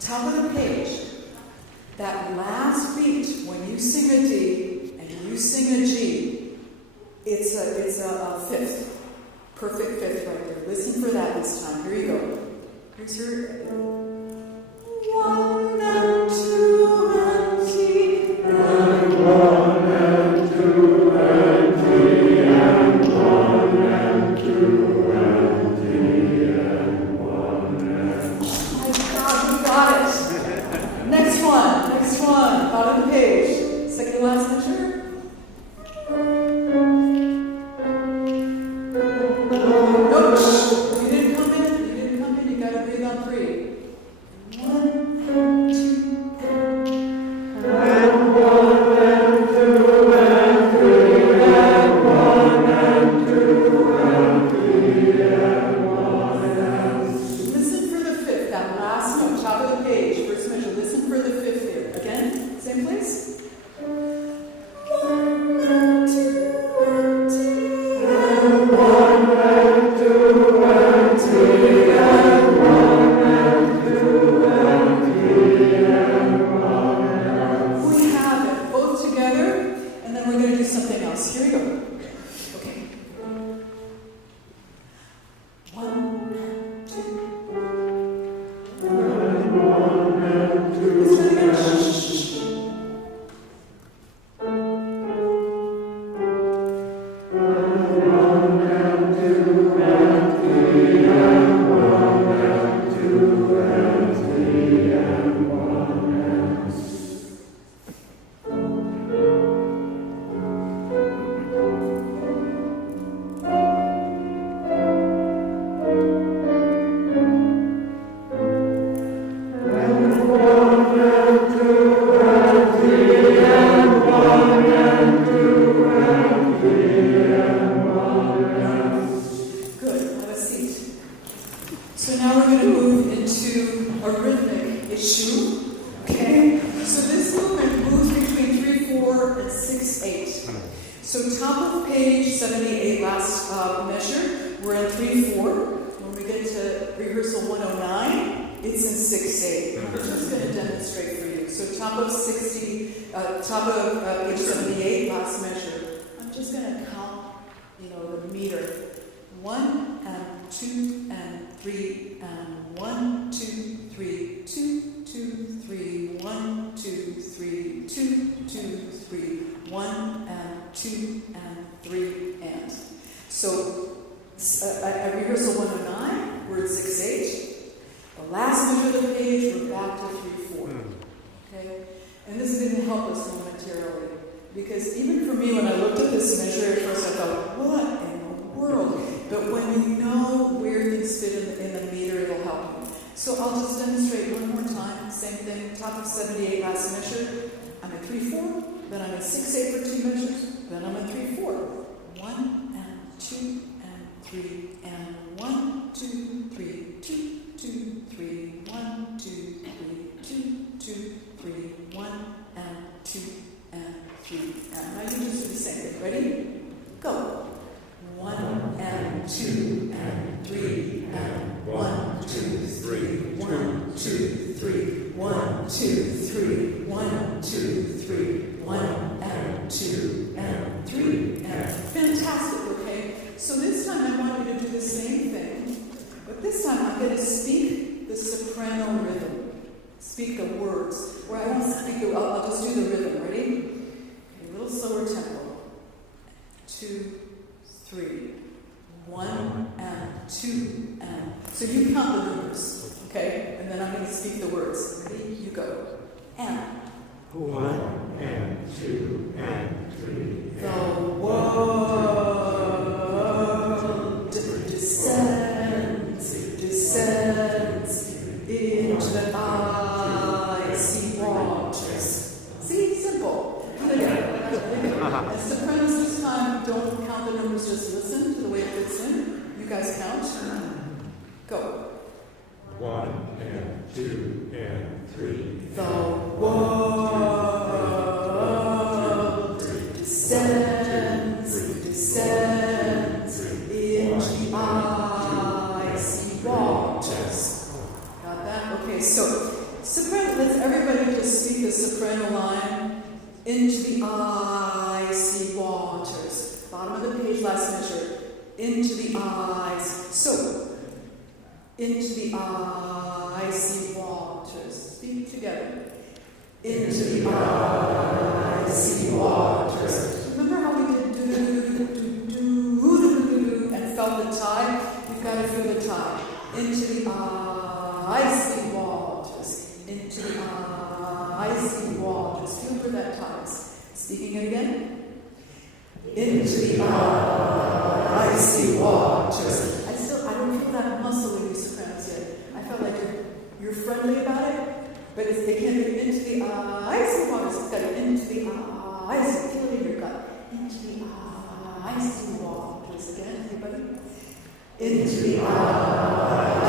Top of the page. That last beat, when you sing a D and you sing a G, it's a fifth. Perfect fifth right there. Listen for that this time. Here you go. Here's your 1 and 2 and T and 1 and 2 and T and 1 and 2 and T and 1 and. my God, you got it. Next one. Bottom of the page. Second to last measure. Nope. You didn't come in. You gotta breathe on 3. 1 and 2 And 1 and 2 and 3 and 1 and 2 and 3 and 1 and. Listen for the fifth, that last note, top of the page, first measure. Listen for the fifth here. Again, same place. 1 and 2 and T and 1 and 2 and T and 1 and 2 and T and 1 and. we have it both together, and then we're going to do something else. Here we go. Okay. 1 and 2. And 1 and 2 Let's try it again. and. And 1 and now we're going to move into a rhythmic issue. Okay? So this movement moves between 3/4 and 6/8. So top of page 78, last measure, we're in 3/4. When we get to rehearsal 109, it's in 6/8. I'm just going to demonstrate for you. So top of page 78, last measure. I'm just going to count, the meter. 1 and 2 and 3 and 1, 2, 3, 2, 2, 3, 1, 2, 3, 2, 2, 3, 1 and 2 and 3 and. So at rehearsal 109, we're at 6/8. The last measure of the page, we're back to 3/4. Okay? And this is going to help us momentarily. Because even for me, when I looked at this measure at first, I thought, what in the world? But when you know where things fit in the meter, it'll help you. So I'll just demonstrate one more time. Same thing, top of 78, last measure. I'm at 3/4, then I'm at 6/8 for 2 measures, then I'm at 3/4. 1 and 2 and 3 and 1, 2, 3, 2, 2, 3, 1, 2, 3, 2, 2, 3, 1 and 2 and 3 and. Now you just do the same thing. Ready? Go. 1 and 2 and 3 and 1, 2, 3, 1, 2, 3, 1, 2, 3, 1, 2, 3, 1 and 2 and 3 and. Fantastic, okay? So this time I want you to do the same thing, but this time I'm going to speak the soprano rhythm. Speak the words. Or I won't speak the, I'll just do the rhythm. Ready? Okay, a little slower tempo. 2, 3, 1 and 2 and. So you count the numbers, okay? And then I'm going to speak the words. Ready? You go. And. 1 and 2 and 3. The world descends into the icy waters. See? Simple. Do it again. As sopranos this time, don't count the numbers, just listen to the way it fits in. You guys count. Go. 1 and 2 and 3. The world descends into the icy waters. Got that? Okay, so soprano, let's everybody just speak the soprano line. Into the icy waters. Bottom of the page, last measure. Into the eyes. So, into the icy waters. Speak together. Into the icy waters. Remember how we did do and felt the tide? You've got to feel the tide. Into the icy waters. Into the icy waters. Feel where that tide is. Speaking it again. Into the icy waters. I don't feel that muscle in you sopranos yet. I felt like you're friendly about it, but it can't be into the icy waters. It's got to into the icy. Feel it in your gut. Into the icy waters. Again, everybody. Into the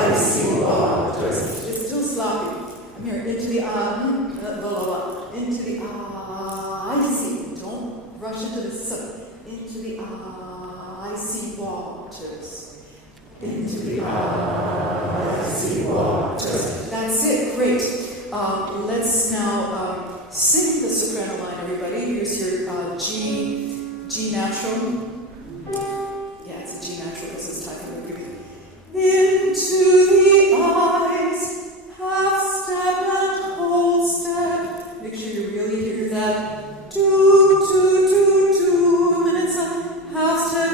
icy waters. It's still sloppy. I'm here. Into the into the icy. Don't rush into the sun. Into the icy waters. Into the icy waters. That's it. Great. Let's now sing the soprano line, everybody. Here's your G natural. Yeah, it's a G natural. This is type of agreement. Into the eyes, half step and whole step. Make sure you really hear that. Do, do, do, do. And then it's a half step,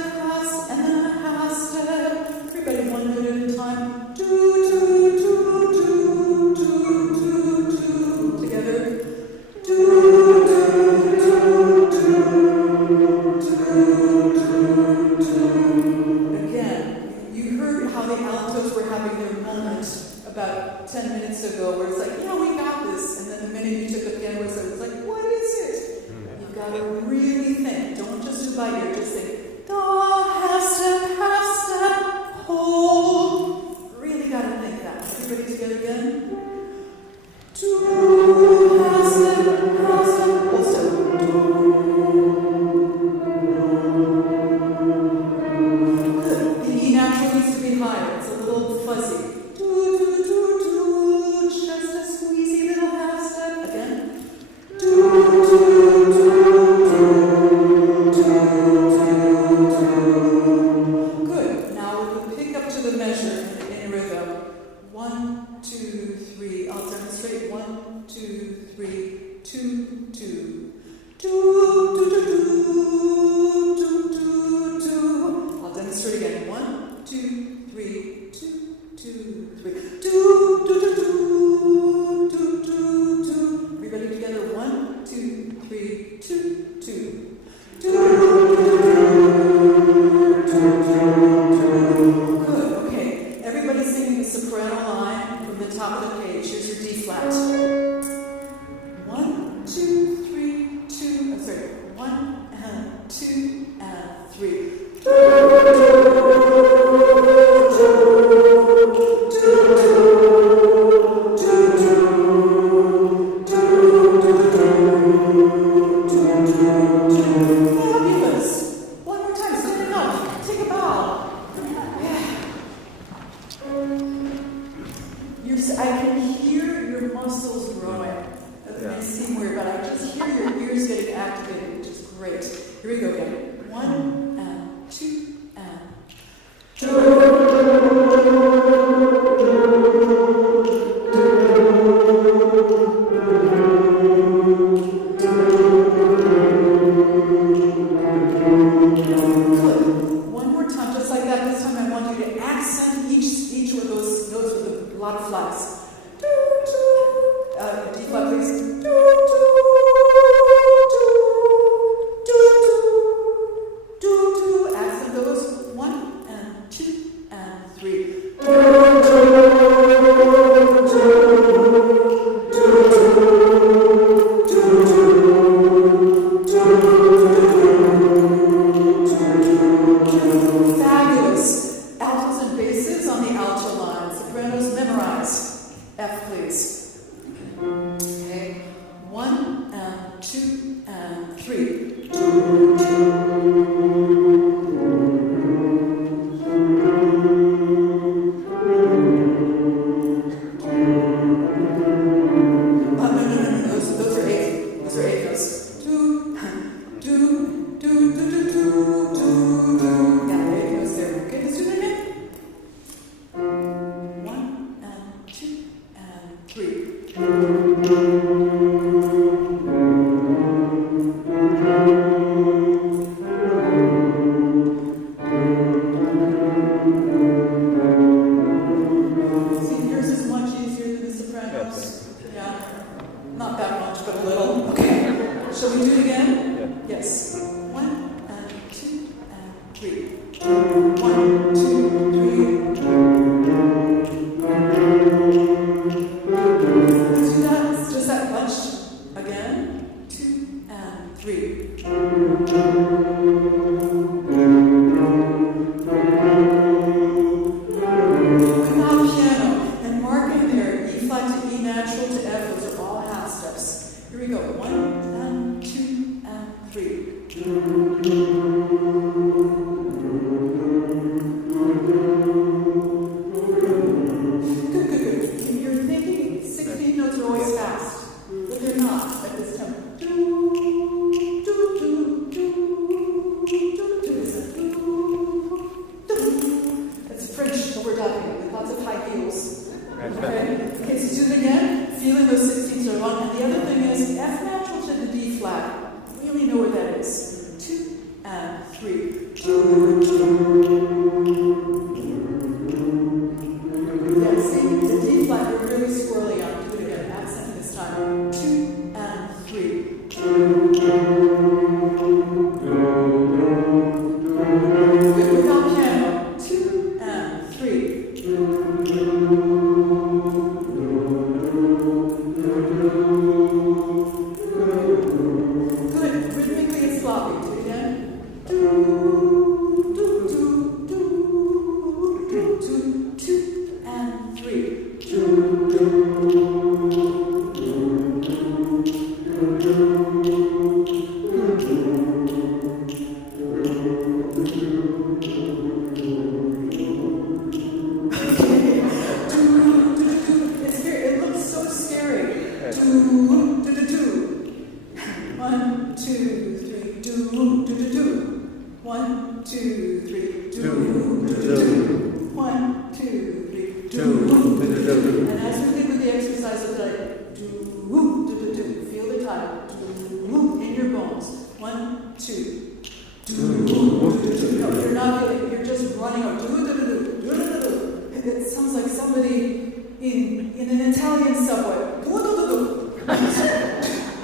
and then a half step. Everybody, one note at a time. Do, do, do, do, do, do, do. Together. Do, do, do, do, do, do. Again, you heard how the altos were having their moment about 10 minutes ago, where it's like, yeah, we got this. And then the minute you took the piano, it was like, what is it? You've got to really think. Don't just do by ear, just think, da, half step, hold. Really got to think that. together again. 2, half step, whole step. Good. The E natural needs to be higher. It's a little fuzzy. Just a squeezy little half step. Again. Good. Now we'll pick up to the measure in rhythm. 1, 2, 3. I'll demonstrate. 1, 2, 3, 2, 2. 2, 2, 2, 2, 2, 2. I'll demonstrate again. 1, 2, 3, 2, 2, 3. 2, 2, 2, 2, 2, 2, 2. Everybody together. 1, 2, 3, 2, 2. 2, 2, 2. Good. Okay. Everybody singing the soprano line from the top of the page. Here's your D flat. 1, 2, 3, 2. I'm sorry. 1 and 2 and 3. Fabulous. One more time. Stand up. Take a bow. Yeah. I can hear your muscles growing. That may seem weird, but I just hear your ears getting activated, which is great. Here we go again. 1 and 2 and 2. One more time, just like that. This time I want you to accent each of those notes with a lot of flats. D flat, please. Accent those. 1 and 2 and 3. Fabulous. Altos and basses on the alto line. Sopranos memorize. F, please. Okay. 1 and 2 and 3. Those are eighth. Those are eighths. 2, 2, 2, 2, 2, 2, 2. Yeah, eighth goes there. Okay, let's do that again. 1 and 2 and 3. See, yours is much easier than the sopranos. Yeah. Not that much, but a little. Okay. Shall we do it again? Yes. 1 and 2 and 3. 1, 2, 3. Let's do that. It's just that bunch. Again. 2 and 3. Without piano and marking there, E flat to E natural to F, those are all half steps. Here we go. 1 and 2 and 3. Good. If you're thinking 16 notes are always fast, but they're not at this tempo. That's French overdubing with lots of high heels. Okay, so do it again, feeling those 16s are long. And the other thing is F natural to the D flat. Really know where that is. 2 and 3. Yeah, see, the D flat, we're really swirly on. Do it again, accent this time. 2 and 3. Good, without piano. 2 and 3. Good, rhythmically and sloppy. Do it again. 2 and 3. It looks so scary. Do, do, do, do. 1, 2, 3, do, do, do, do. 1, 2, 3, do, do, do, do. 1, 2, 3, do, do, do, do. And as we did with the exercise of that, do, do, do, do. Feel the time. Do, in your bones. 1, 2. Do, do, do, do. No, you're not feeling. You're just running up. Do, do, do, do, do, do, do. It sounds like somebody in an Italian subway. Do, do, do, do.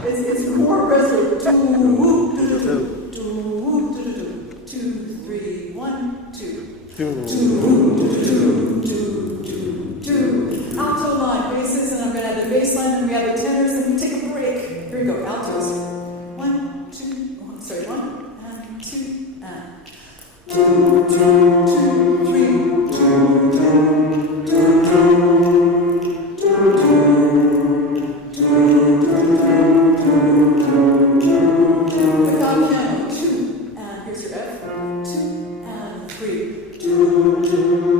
It's more resonant. Do, do, do, do, do, do, do. 2, 3, 1, 2. Do, do, do, do, do, do. Alto line, basses, and I'm going to have the bass line, and we have the tenors, and we take a break. Here we go, altos. 1, 2, oh, sorry, 1, and 2, and 2, 2, 2, 3, 2, 2, 2, 2.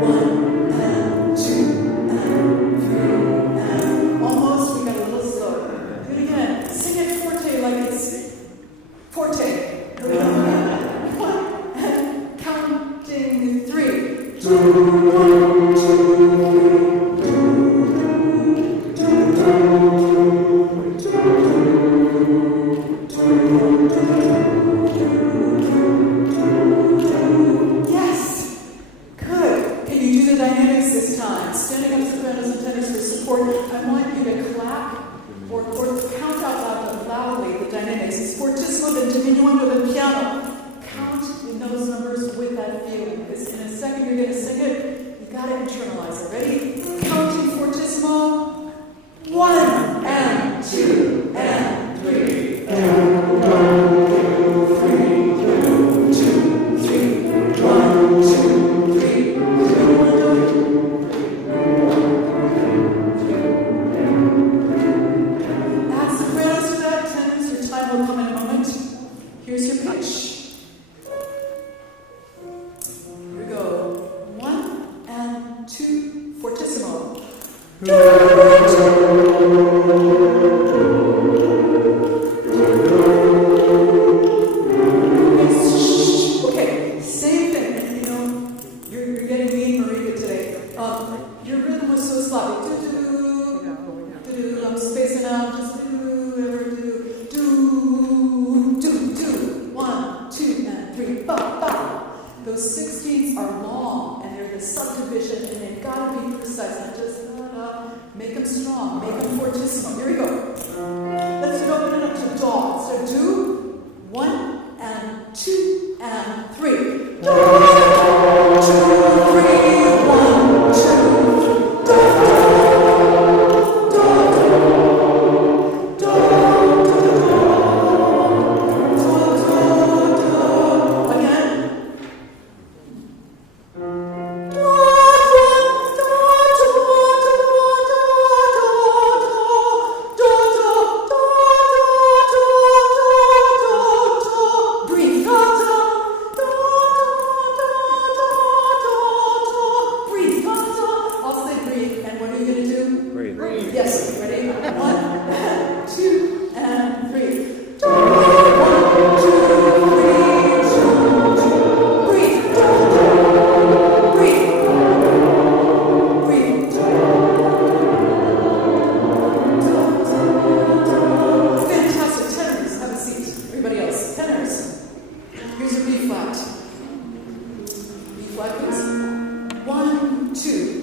One, and two. or count out loudly the dynamics. It's fortissimo, then diminuendo, then piano. Count in those numbers with that feeling. Because in a second you're going to sing it, you got to internalize it. Ready? Counting fortissimo. 1 and 2 and 3. 1, 2, 3. 2, 3. 1, 2, 3. Add sopranos to that. Tenors, your time will come in a moment. Here's your pitch. Here we go. 1 and 2. Fortissimo. Okay, same thing. You know, you're getting mean, Marika, today. Your rhythm was so sloppy. Do-do, I'm spacing out. Just do. 1, 2, and 3. Ba. Those 16ths are long, and they're the subdivision, and they've got to be precise. And just make them strong, make them fortissimo. Here we go. Let's open it up to do. So do 1 and 2 and 3. Do, 2, 3, 1, 2. Again. Breathe. Breathe. I'll say breathe. And what are you going to do? Breathe. Yes. Ready? 1, 2, and 3. 1, 2, 3, 2, 2. Breathe. Breathe. Breathe. Fantastic. Tenors, have a seat. Everybody else. Tenors. Here's your B flat. B flat, please. 1, 2.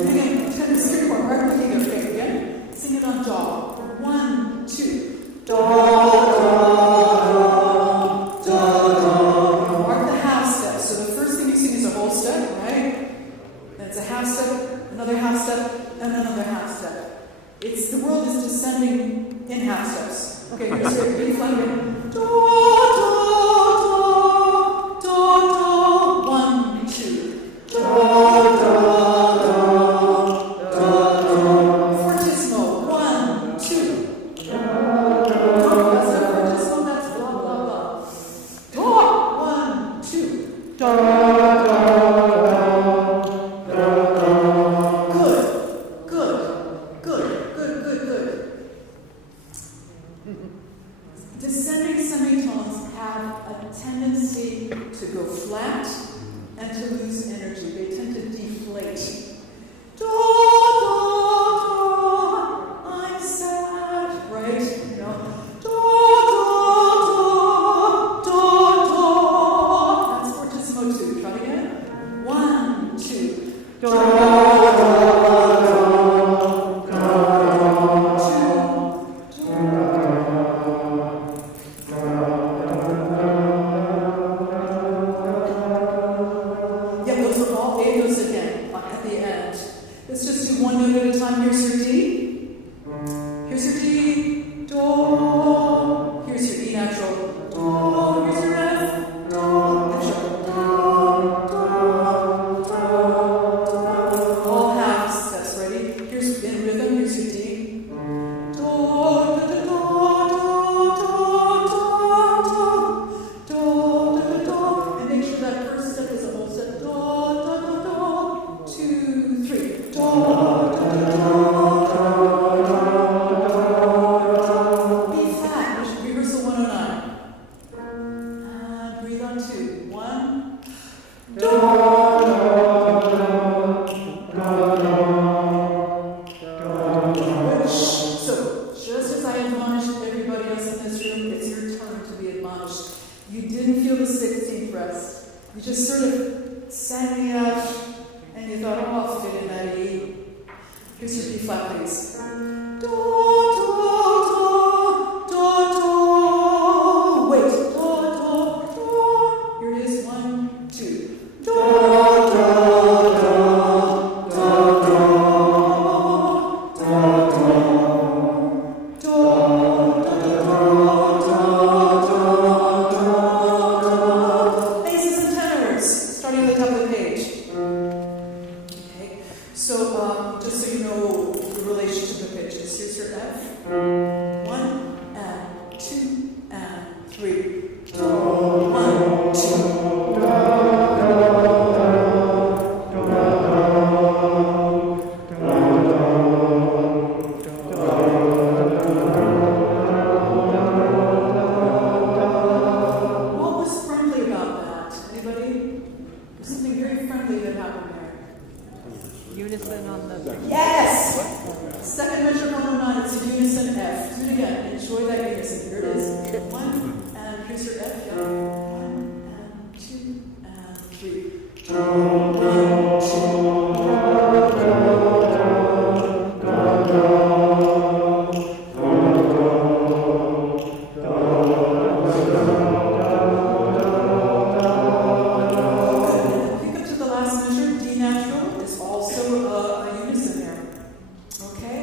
Again, tenors, stick one right looking at your again. Sing it on jaw. 1, 2. Mark the half step. So the first thing you sing is a whole step, right? Then it's a half step, another half step, and another half step. The world is descending in half steps. Okay, here's your B flat again. Do, 1, 2. Fortissimo. 1, 2. That's not fortissimo, that's blah, blah, blah. 1, 2. Good. Descending semitones have a tendency to go flat and to lose energy. They tend to deflate. Do, I'm sad, right? You know, that's fortissimo 2. Try it again. 1, 2. Yeah, those are all A notes again at the end. Let's just do one note at a time. Here's your D. Here's your D. Do. Here's your E natural. Do. Here's your F. Do. Natural. Do. All half steps. Ready? Here's in rhythm. Here's your D. Do. And make sure that first step is a whole step. 2, 3. B flat. Rehearsal 109. And breathe on 2. 1. So, just as I admonished everybody else in this room, it's your turn to be admonished. You didn't feel the 16th rest. You just sort of sang me out, and you thought, oh, I'll fit in that E. Here's your B flat, please. Do, do, do, do, do. Wait, do, do, do. Here it is, 1, 2. Do, do, do, do, do, do, do, basses and tenors, starting at the top of the page. Okay, so just so you know the relationship of pitches, here's your F. 1 and 2 and 3. 1, 2. What was friendly about that? Anybody? There's something very friendly that happened there. Unison on the. Yes! Second measure 109, it's a unison F. Do it again. Enjoy that unison. Here it is. 1, and here's your F. Yeah. 1 and 2 and 3. 1, 2. Pick up to the last measure. D natural is also a unison there. Okay?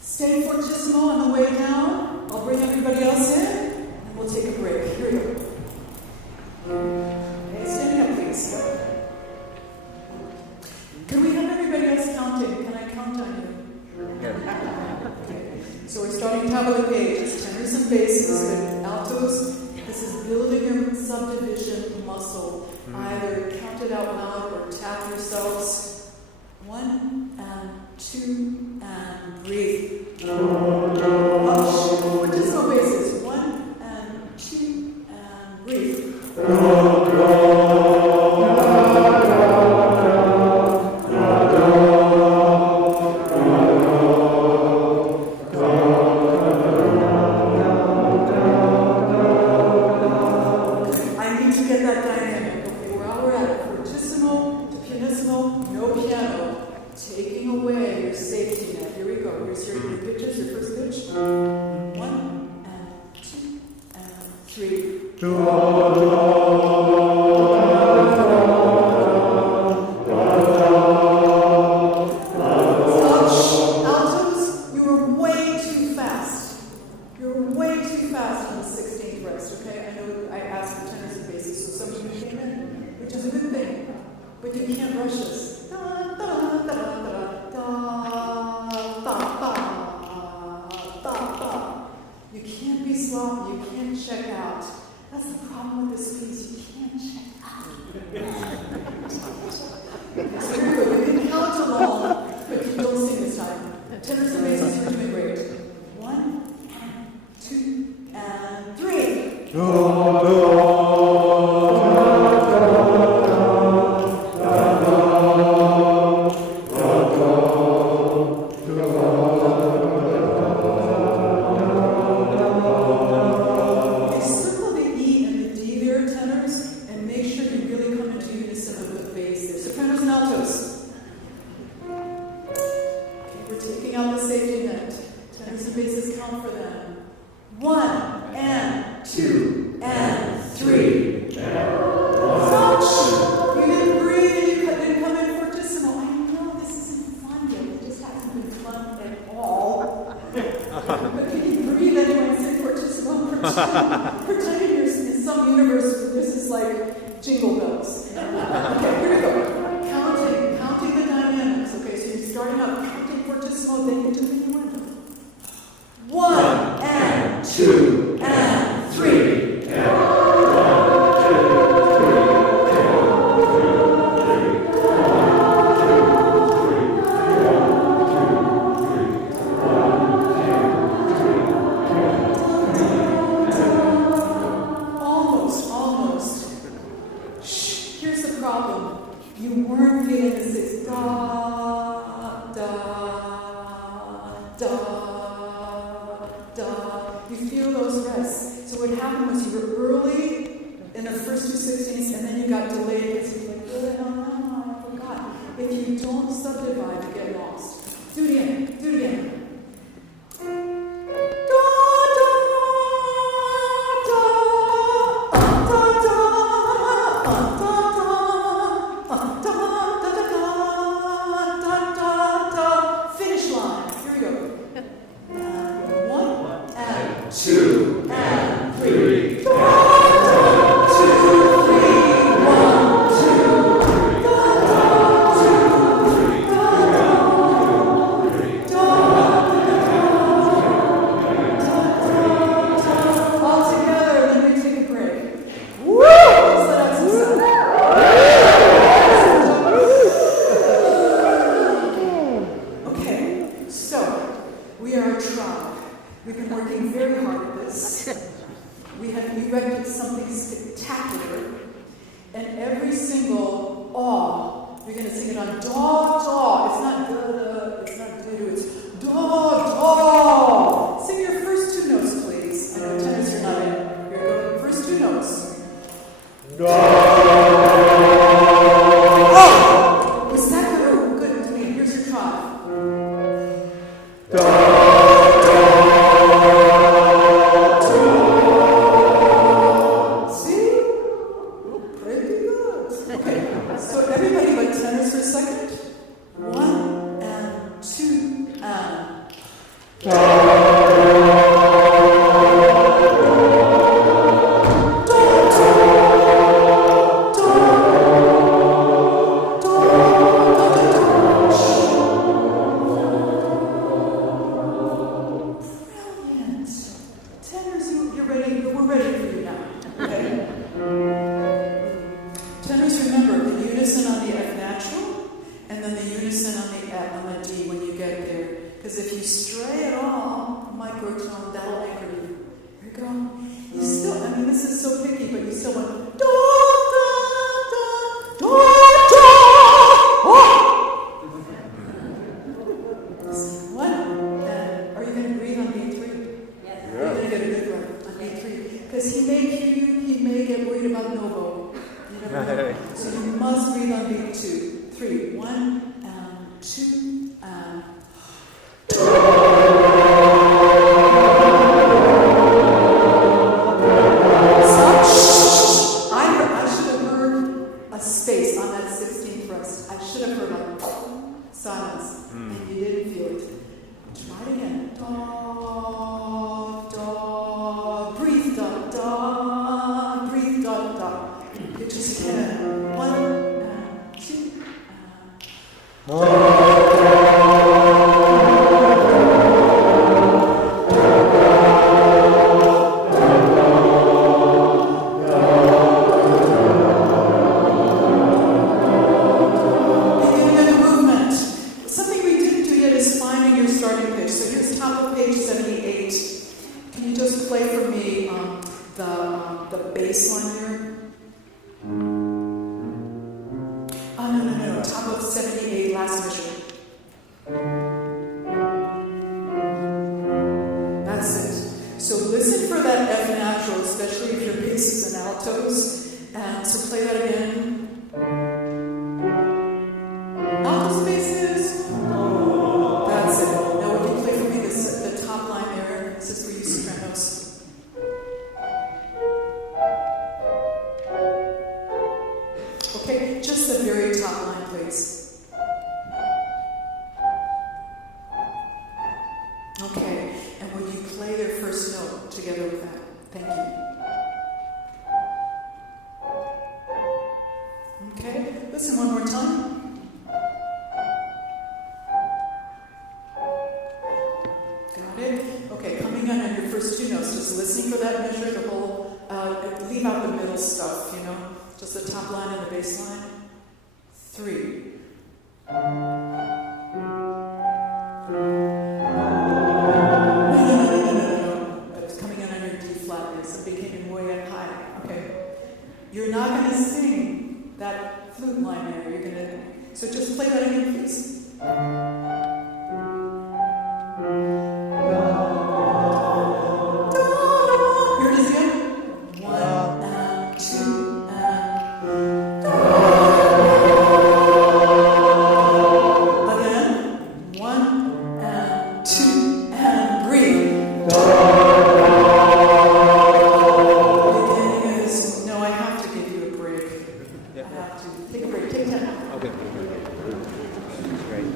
Stay fortissimo on the way down. I'll bring everybody else in, and we'll take a break. Here we go. Okay, standing up, please. Can we have everybody else counting? Can I count on you? Okay. So we're starting top of the page. It's tenors and basses, but altos. This is building your subdivision muscle. Either count it out loud or tap yourselves. 1 and 2 and breathe. Fortissimo basses. 1 and 2 and breathe. I need to get that dynamic. Okay, while we're at it, fortissimo to pianissimo, no piano. Taking away your safety net. Here we go. Here's your pitches, your first pitch. 1 and 2 and 3. Altos, you were way too fast. You're way too fast on the 16th rest, okay? I know I asked for tenors and basses, so some of you came in, which is a good thing. But you can't rush this. Da, da, da, da, da, da, da, da, da. You can't be sloppy. You can't check out. That's the problem with this piece. You can't check out. So here we go. You can count along, but you don't sing this time. Tenors and basses, you're doing great. 1 and 2 and 3. Okay, circle the E and the D there, tenors, and make sure you really come into unison with the bass there. Sopranos and altos. Okay, we're taking out the safety net. Tenors and basses count for them. 1 and 2 and 3. Ouch! You didn't breathe and you didn't come in fortissimo. I know this isn't fun yet. It just hasn't been fun at all. But can you breathe anyway and say fortissimo? Pretend you're in some universe where this is like jingle bells. Okay, here we go. Counting the dynamics. Okay, so you're starting out counting fortissimo, then you do the innuendo. 1 and 2 and 3. Almost. Shh, here's the problem. You weren't feeling the six. Da, da, da, da. You feel those rests. So what happened was you were early in the first 2 16ths, and then you got delayed because you were like, oh, no, I forgot. don't subdivide to get lost. Do it again. Do it again. Finish line. Here we go. And 1 and 2 and 3. all together, and then we take a break. Woo! Let's let out some sound. Okay, so we are a tribe. We've been working very hard at this. We have erected something spectacular, and every single aw, you're going to sing it on daw, daw. It's not da, da, it's not do, it's daw, daw. Sing your first 2 notes, please. I know tenors are not in. Here we go. First 2 notes. Oh! Was that good? Oh, good. Here's your try. See? Pretty good. Okay, so everybody but tenors for a second. 1 and 2 and. Brilliant. Tenors, you're ready. We're ready for you now. Okay? Tenors, remember the unison on the F natural, and then the unison on the F, on the D when you get there. Because if you stray at all, microtone, that'll anchor you. Here you go. You still, I mean, this is so picky, but you still want do, do, do, do, do. Oh! What? And are you going to breathe on B3? Yes. You're going to get a good breath on B3. Because he may get worried about Novo. You never know. So you must breathe on B2. 3, 1, and 2, and. Stop. I should have heard a space on that 16th rest. I should have heard like silence, and you didn't feel it. Try it again. Da, da, breathe, da, da, breathe, da, da. You just can. 1 and 2 and. Beginning of the movement. Something we didn't do yet is finding your starting pitch. So here's top of page 78. Can you just play for me the bass line here? Oh, no. Top of 78, last measure. That's it. So listen for that F natural, especially if your basses and altos. And so play that again. Altos, basses. That's it. Now would you play for me the top line there? This is for you sopranos. Okay, just the very top line, please. Okay, and would you play their first note together with that? Thank you. Okay, listen one more time. Got it? Okay, coming in on your first 2 notes, just listening for that measure, the whole, leave out the middle stuff, you know, just the top line and the bass line. 3. No. It's coming in on your D flat here. Somebody came in way up high. Okay. You're not going to sing that flute line there. You're going to. So just play that again, please. Here it is again. 1 and 2 and. have to take a break. Take 10. Okay. Great.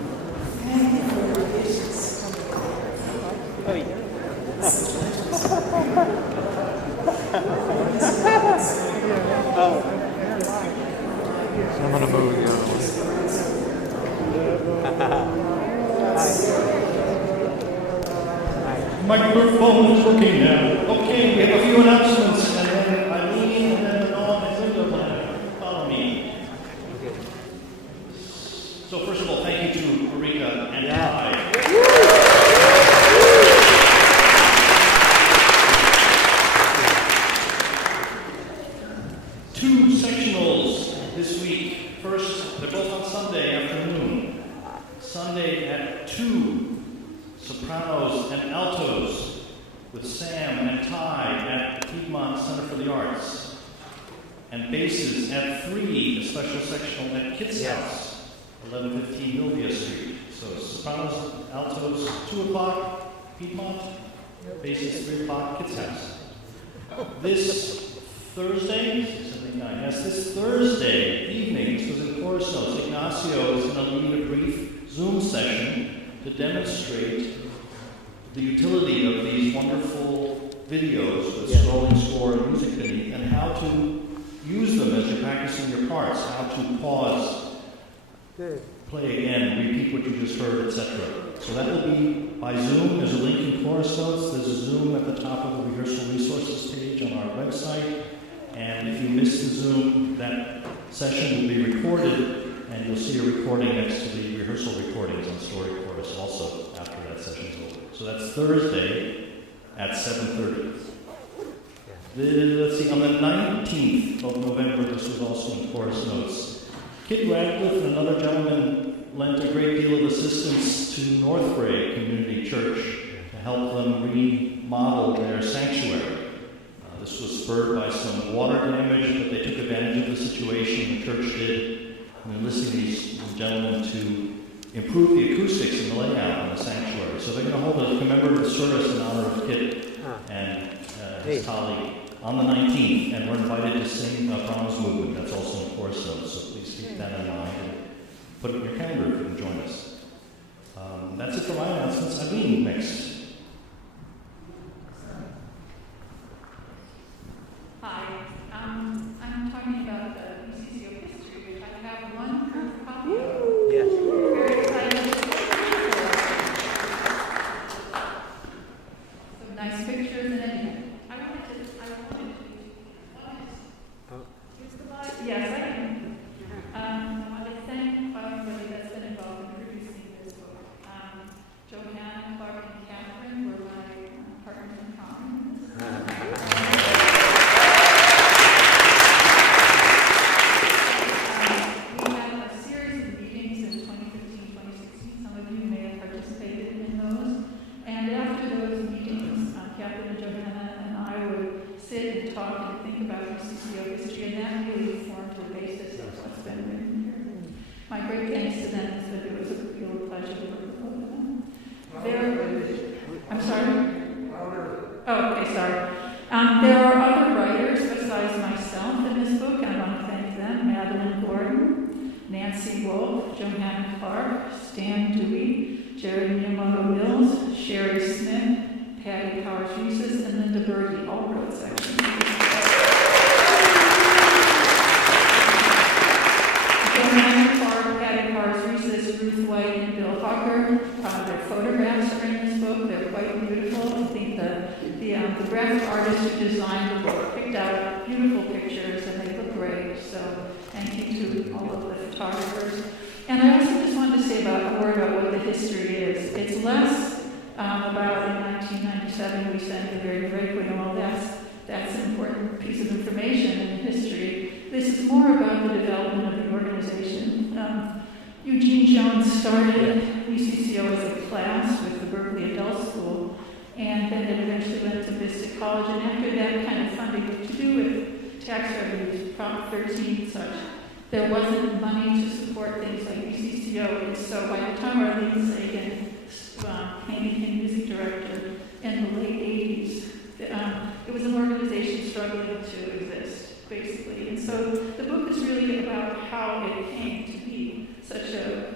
Thank you for your patience coming in. I'm going to move the other way. Microphone is working now. Okay, we have a few announcements, and then Eileen and then Noah and Linda will follow me. So first of all, thank you to Marika and Ty. Two sectionals this week. First, they're both on Sunday afternoon. Sunday at 2. Sopranos and altos with Sam and Ty at the Piedmont Center for the Arts. And basses at 3, a special sectional at Kit's House, 1115 Milvia Street. So sopranos, altos, 2 o'clock, Piedmont, basses 3 o'clock, Kit's House. This Thursday, 79, yes, this Thursday evening, this was in Chorus Notes, Ignacio is going to lead a brief Zoom session to demonstrate the utility of these wonderful videos with scrolling score and music beneath, and how to use them as you're practicing your parts, how to pause, play again, repeat what you just heard, etc. So that will be by Zoom. There's a link in Chorus Notes. There's a Zoom at the top of the Rehearsal Resources page on our website. And if you missed the Zoom, that session will be recorded, and you'll see a recording next to the rehearsal recordings on Story Chorus also after that session is over. So that's Thursday at 7:30. Let's see, on the 19th of November, this was also in Chorus Notes, Kit Radcliffe and another gentleman lent a great deal of assistance to Northbrae Community Church to help them remodel their sanctuary. This was spurred by some water damage, but they took advantage of the situation, the church did, and enlisting these gentlemen to improve the acoustics and the layout in the sanctuary. So they're going to hold a commemorative service in honor of Kit and his colleague on the 19th, and we're invited to sing Promise Movement. That's also in Chorus Notes, so please keep that in mind and put it in your calendar if you can join us. That's it for my announcements. Eileen, next. Hi, I'm talking about the BCCO history, which I have one copy of. Yes. Very excited. Some nice pictures and everything. I wanted to use the slide. Yes, I can. I want to thank everybody that's been involved in producing this book. Joanna, Clark, and Catherine were my partners in crime. We had a series of meetings in 2015, 2016. Some of you may have participated in those. And after those meetings, Catherine and Johanna and I would sit and talk and think about BCCO history, and that really formed the basis of what's been written here. My great thanks to them, so it was a real pleasure to work with both of them. I'm sorry? Oh, okay, sorry. There are other writers besides myself in this book, and I want to thank them. Madeline Gordon, Nancy Wolf, Johanna Clark, Stan Dewey, Jerry Miyamoto Mills, Sherry Smith, Patty Powers-Reeses, and Linda Berge all wrote sections. Johanna Clark, Patty Powers-Reeses, Ruth White, and Bill Hawker. Their photographs are in this book. They're quite beautiful. I think the graphic artist who designed the book picked out beautiful pictures, and they look great. So thank you to all of the photographers. And I also just wanted to say a word about what the history is. It's less about in 1997 we sent the Great Breakaway. Well, that's an important piece of information in the history. This is more about the development of the organization. Eugene Jones started BCCO as a class with the Berkeley Adult School, and then it eventually went to Vista College. And after that kind of funding to do with tax revenues, Prop 13 and such, there wasn't money to support things like BCCO. And so by the time Arlene Sagan came in music director in the late 80s, it was an organization struggling to exist. basically. And so the book is really about how it came to be such a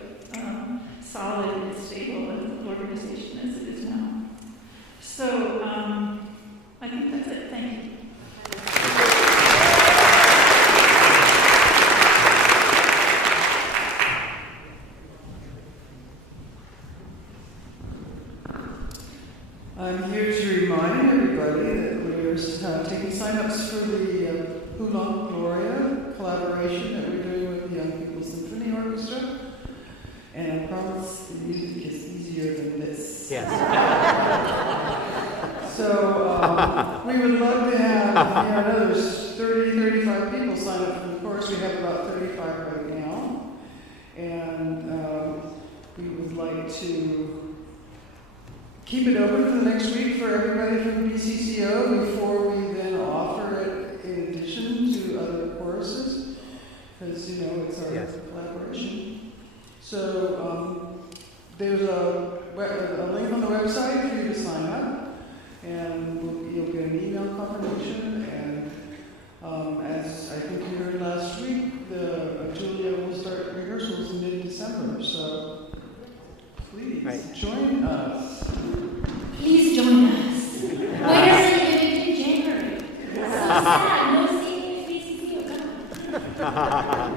solid and stable organization as it is now. So I think that's it. Thank you. I'm here to remind everybody that we're taking sign-ups for the Hula Gloria collaboration that we're doing with the Young People's Symphony Orchestra. And I promise the music is easier than this. Yes. So we would love to have, I know there's 30, 35 people sign up for the course. We have about 35 right now. And we would like to keep it open for the next week for everybody from BCCO before we then offer it in addition to other courses, because, it's our collaboration. So there's a link on the website for you to sign up, and you'll get an email confirmation. And as I think you heard last week, Julia will start rehearsals in mid-December. So please join us. Please join us. Wait a second, in January. So sad, no singing at BCCO. Come on.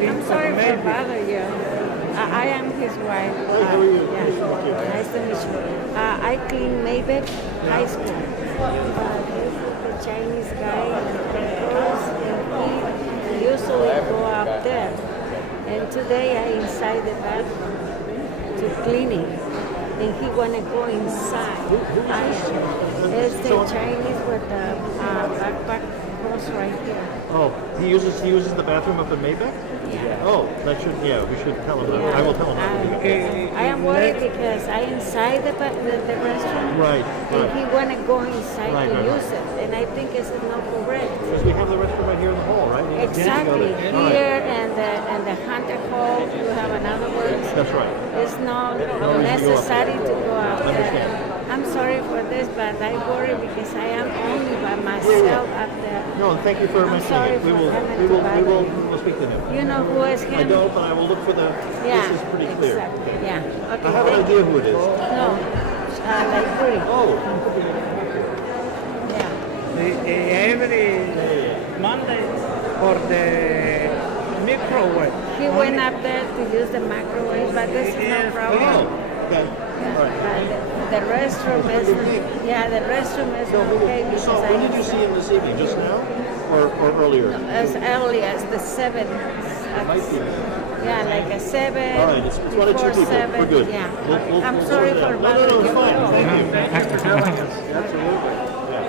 I'm sorry for bother you. I am his wife. Nice to meet you. I clean Maybach High School. This is the Chinese guy and he usually go up there. And today I inside the bathroom to clean it. And he wanna go inside. It's the Chinese with the backpack cross right here. Oh, he uses the bathroom up in Maybach? Yeah. Oh, we should tell him that. I will tell him that. I am worried because I inside the restroom. Right. And he wanna go inside Right. to use it. And I think it's not correct. Because we have the restroom right here in the hall, right? Exactly. Here and the Hunter Hall, you have another one. That's right. It's not reason to go up necessary to go out there. Understand. I'm sorry for this, but I worry because I am only by myself up there. No, thank you for mentioning sorry it. for having to bother you. We'll speak to him. You know who is him? I don't, but I will look for the. Yeah. This is pretty clear. Exactly. Yeah. Okay. I have an thank idea you. who it is. No. Like three. Oh. Yeah. Every Monday for the microwave. He went up there to use the microwave, but this is no problem. Oh. Okay. All right. The restroom is, the restroom is okay because So when did you see him this evening? Just now, or earlier? as early as the 7. Might be. Yeah, like a 7. All right, it's one or two before people. 7. We're good. Yeah. We'll I'm sort sorry it for out. bothering No, it's you. fine. Thanks for having us. Absolutely. Yeah.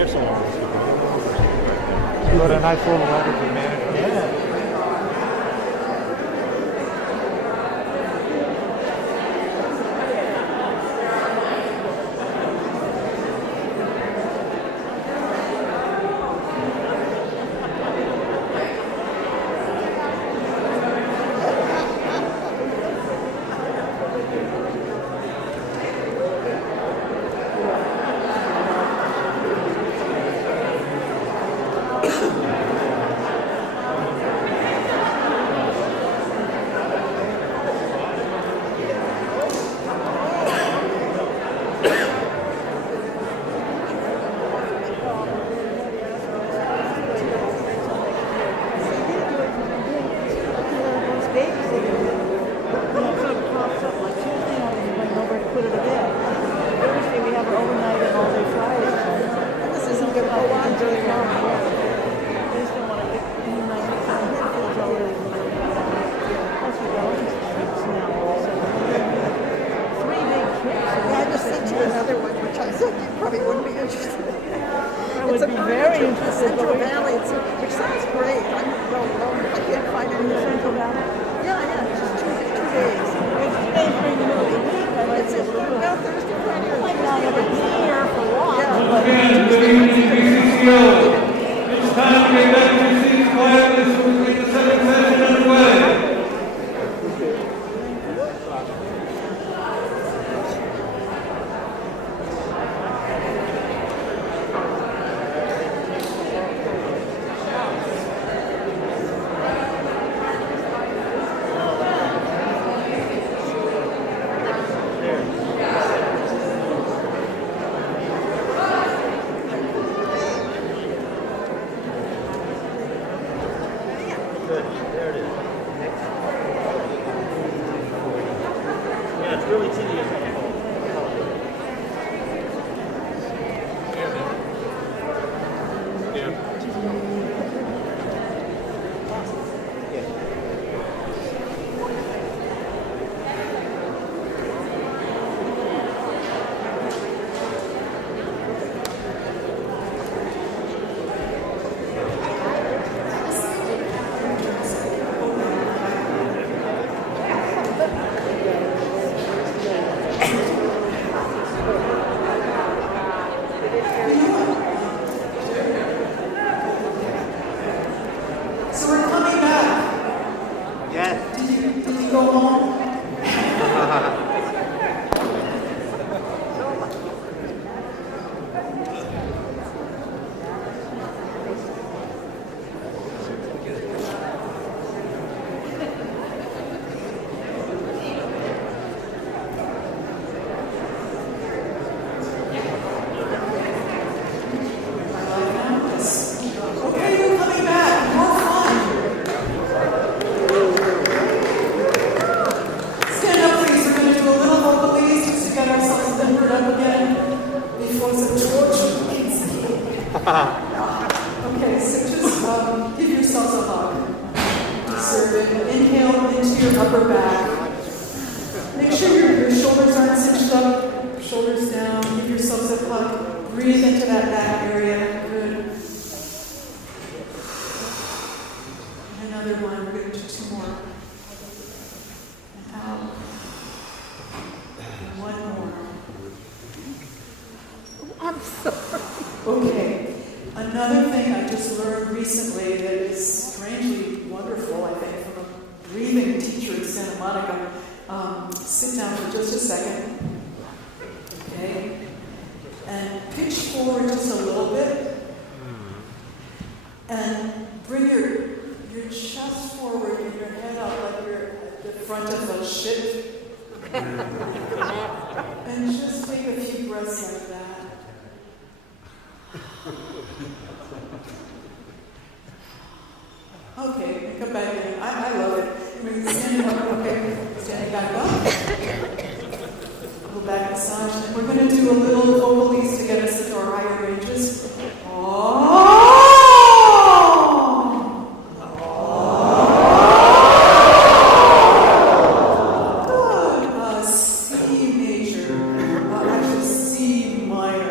there's someone. You wrote a nice little letter to the manager. Yeah. It's time to get back to your seats quietly so we can get the second session underway. Okay, so just give yourselves a hug. Deserve it. Inhale into your upper back. Make sure your shoulders aren't cinched up. Shoulders down. Give yourselves a hug. Breathe into that back area. Good. And another one. We're going to do two more. And out. And one more. I'm sorry. Okay. Another thing I just learned recently that is strangely wonderful, I think, from a breathing teacher in Santa Monica. Sit down for just a second. Okay. And pitch forward just a little bit. And bring your chest forward and your head up like you're at the front of a ship. And just take a few breaths like that. Okay, and come back in. I love it. We're standing up. Okay, standing back up. Go back massage. And we're going to do a little vocalese to get us into our higher ranges. Oh! Good. C major. Actually, C minor.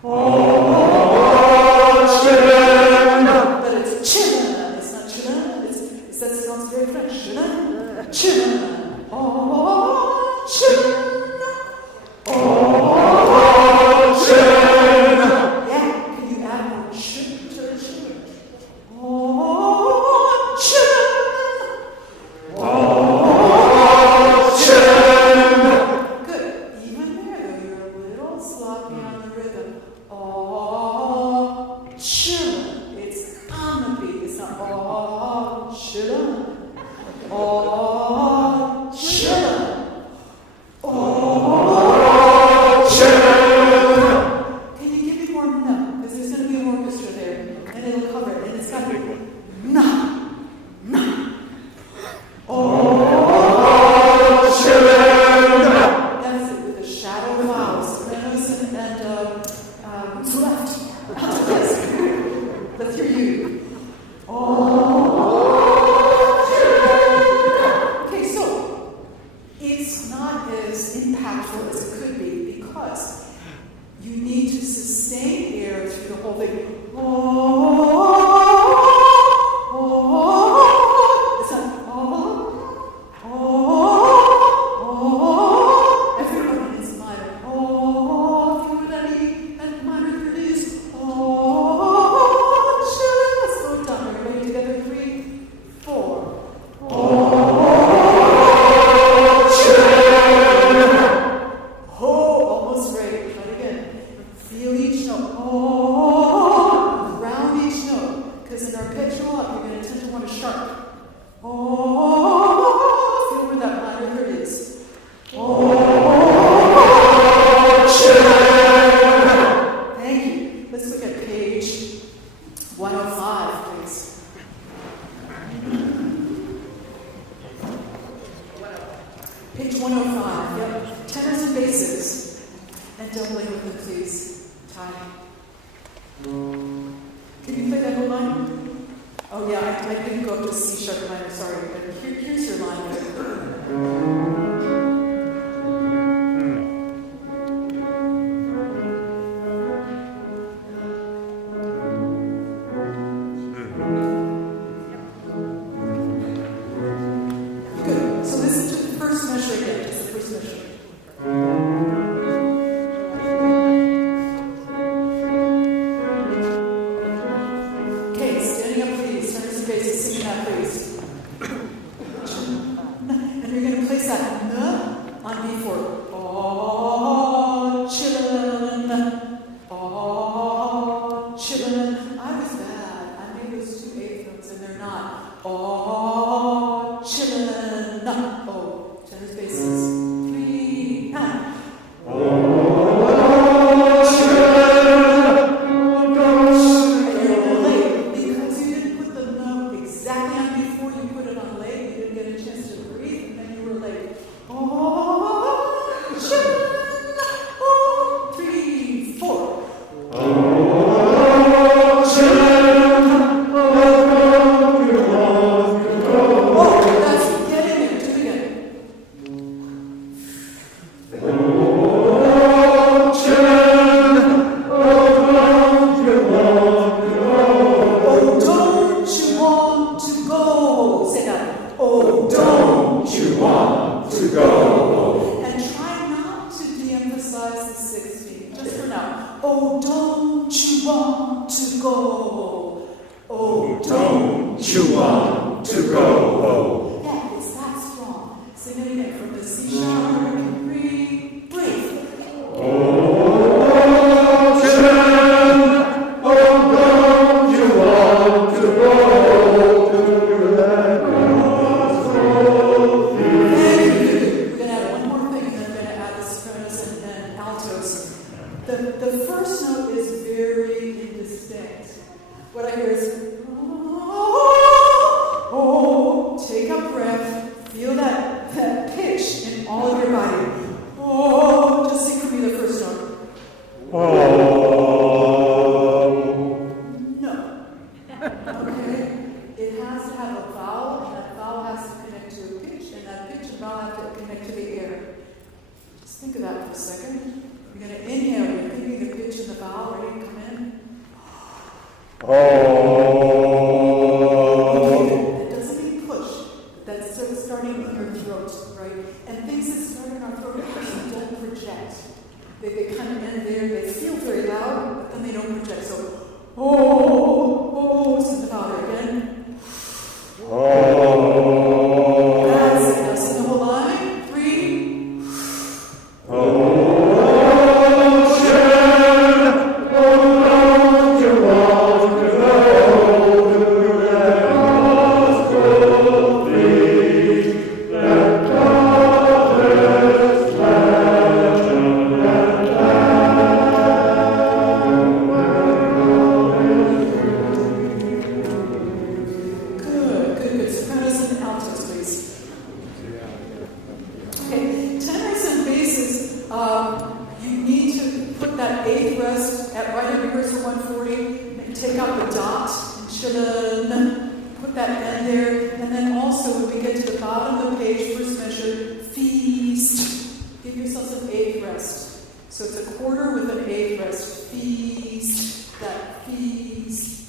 But it's chillin'. It's not chillin'. That sounds very French. Chillin'. Chillin'. Oh, chillin'. Yeah, can you add more chillin' to the chillin'? Oh, chillin'. Good. Even there, though, you're a little sloppy on the rhythm. Oh, chillin'. It's on the beat. It's not oh, chillin'. Oh, chillin'. Oh, chillin'. Can you give me more no? Because there's going to be an orchestra there, and it'll cover it, and it's got to be no. Oh, chillin'. That's it, with the shadow vowels, sopranos and who's left? Yes. Let's hear you. Okay, so it's not as impactful as it could be because you need to sustain air through the whole thing. It's not everybody is minor. Think with that E and minor third is let's go down. Everybody together. 3, 4. Almost right. Try it again. Feel each note. Round each note. Because in arpeggio up, you're going to tend to want to sharp. Feel where that minor third is. Thank you. Let's look at page 105, please. Page 105, yep. Tenors and basses. And doubling with them, please. Time. Can you play that whole line? Oh, yeah, I didn't go up to C sharp minor, sorry. But here's your line. Good. So listen to the first measure again. Just the first measure. Okay, standing up, please. Tenors and basses, singing that, please. And you're going to place that N on B4. Oh, chillin'. Oh, chillin'. I was bad. I made those 2 eighth notes and they're not. Oh, chillin'. Oh, tenors, basses. 3, and. Because you didn't put the note exactly on before you put it on late, you didn't get a chance to breathe, and then you were late. Oh, chillin'. Oh, 3, 4. Oh, that's getting it. Do it again. Oh, don't you want to go? Say that. Oh, don't you want to go? And try not to de-emphasize the 16, just for now. Oh, don't you want to go? Oh, don't you want to go? Yeah, it's that strong. Sing it again from the C sharp. 3, breathe. The first note is very indistinct. What I hear is, oh, take a breath, feel that pitch in all of your body. Oh, just sing for me the first note. No. Okay? It has to have a vowel, and that vowel has to connect to a pitch, and that pitch and vowel have to connect to the air. Just think of that for a second. You're going to inhale, you're going to give me the pitch and the vowel? Ready to come in? That doesn't mean push. That's sort of starting in your throat, right? And things that start in our throat don't project. They kind of end there. They feel very loud, but then they don't project. So, so the vowel again. That's it. Now sing the whole line. 3. Good. Sopranos and altos, please. Okay, tenors and basses, you need to put that eighth rest at right at rehearsal 140, and take out the dot, and put that end there, and then also when we get to the bottom of the page, first measure, feast. Give yourself an eighth rest. So it's a quarter with an eighth rest. Feast,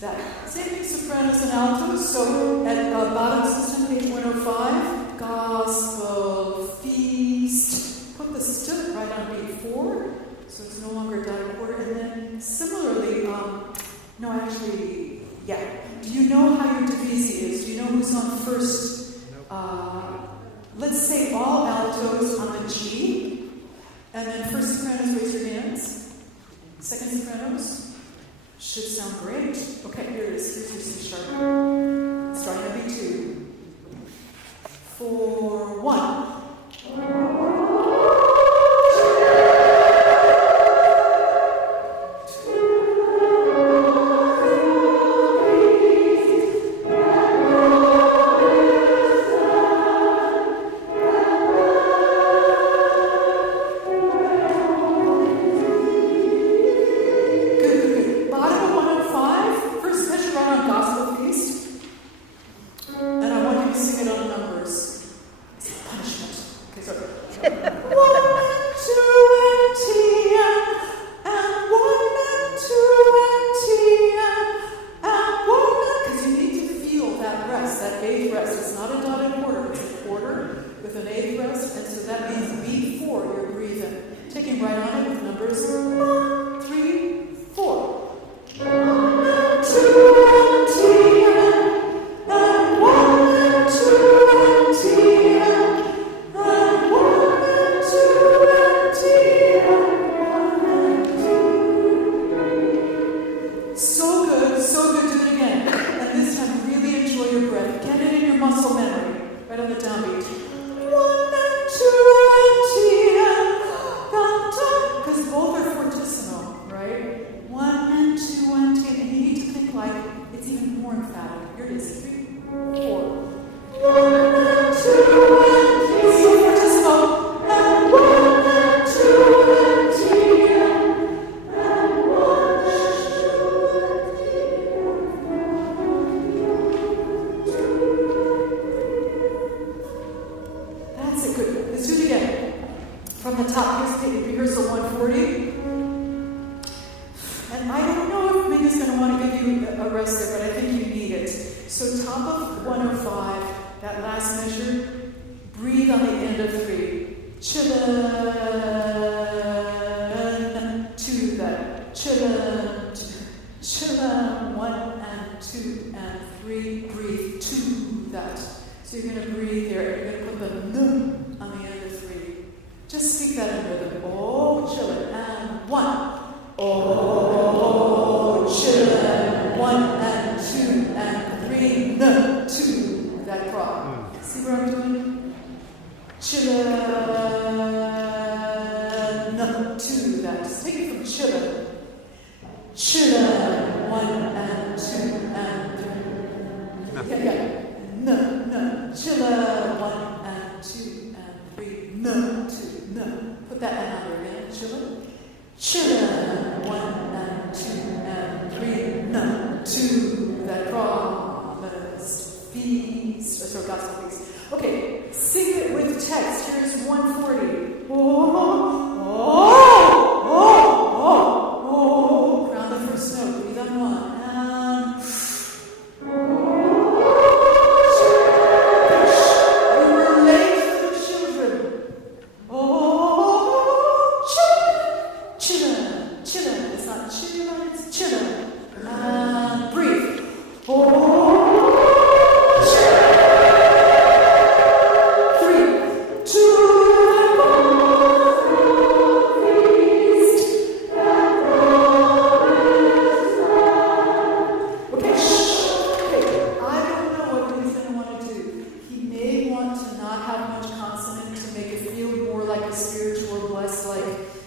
that. Same thing, sopranos and altos. So at bottom system, page 105, gospel, feast. Put the st right on beat 4, so it's no longer done quarter. And then similarly, do you know how your divisi is? Do you know who's on first? Let's say all altos on the G, and then first sopranos, raise your hands. Second sopranos. Should sound great. Okay, here it is. Here's your C sharp. Starting at B2. 4, 1.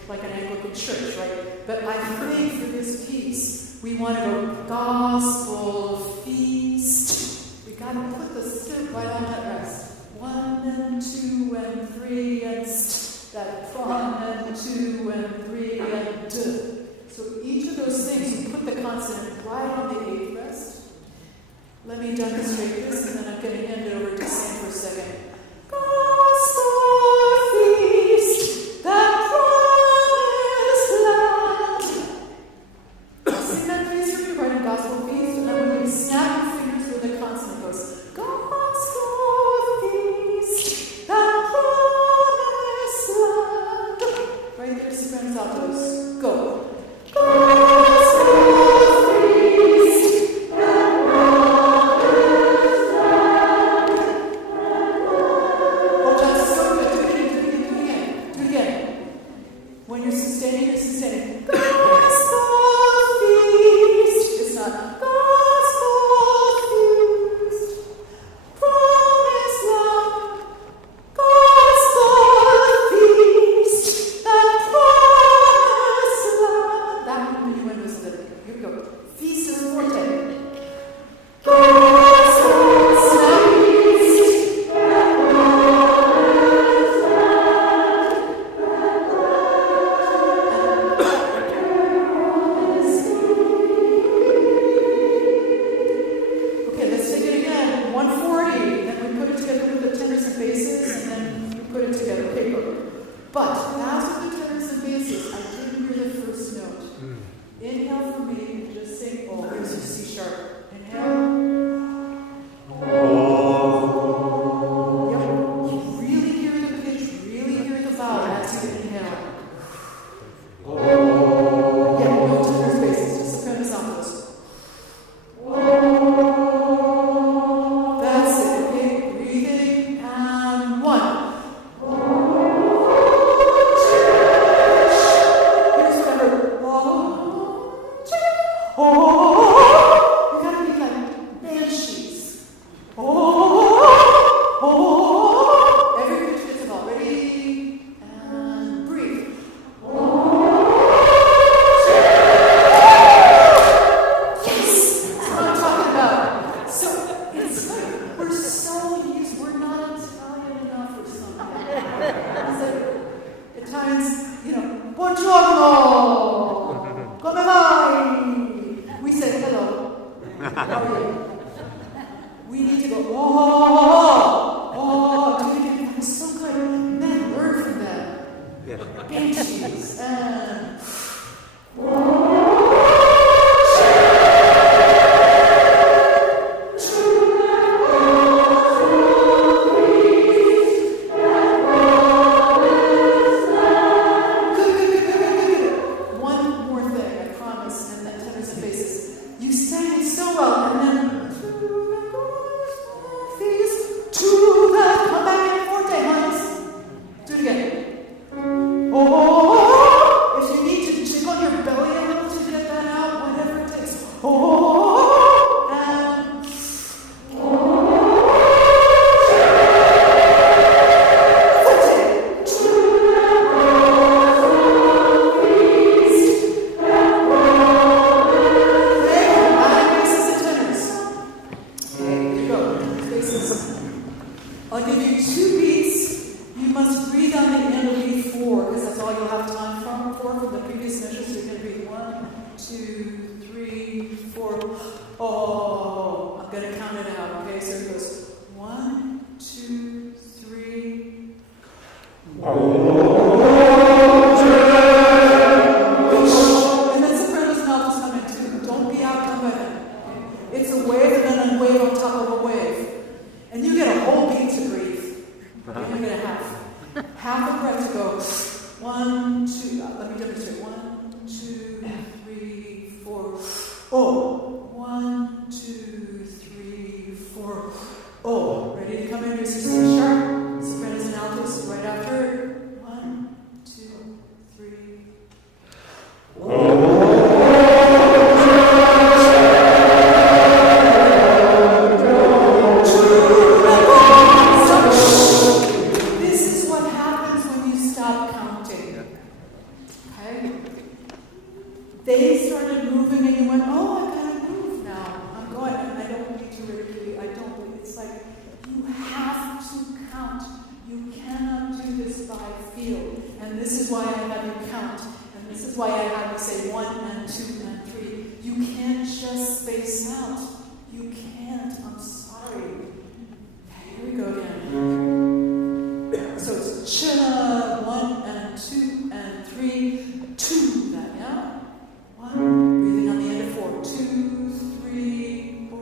like an Anglican church, right? But I think for this piece, we want to go gospel feast. We got to put the stick right on that rest. 1 and 2 and 3 and st. That 1 and 2 and 3 and d. So each of those things, we put the consonant right on the 8th rest. Let me demonstrate this, and then I'm going to hand it over to Sam for a second. Gospel feast, that promised land. Sing that phrase for me, right in gospel feast, and then when you snap your fingers where the consonant goes, gospel feast, that promised land. Right there, sopranos, altos. Go. they started moving and you went, oh, I gotta move now. I'm going, and I don't need to really, I don't, but it's like, you have to count. You cannot do this by feel. And this is why I have you count. And this is why I have you say 1 and 2 and 3. You can't just space out. You can't. I'm sorry. Here we go again. So it's cha, 1 and 2 and 3. 2, that, yeah? 1. Breathing on the end of 4. 2, 3, 4.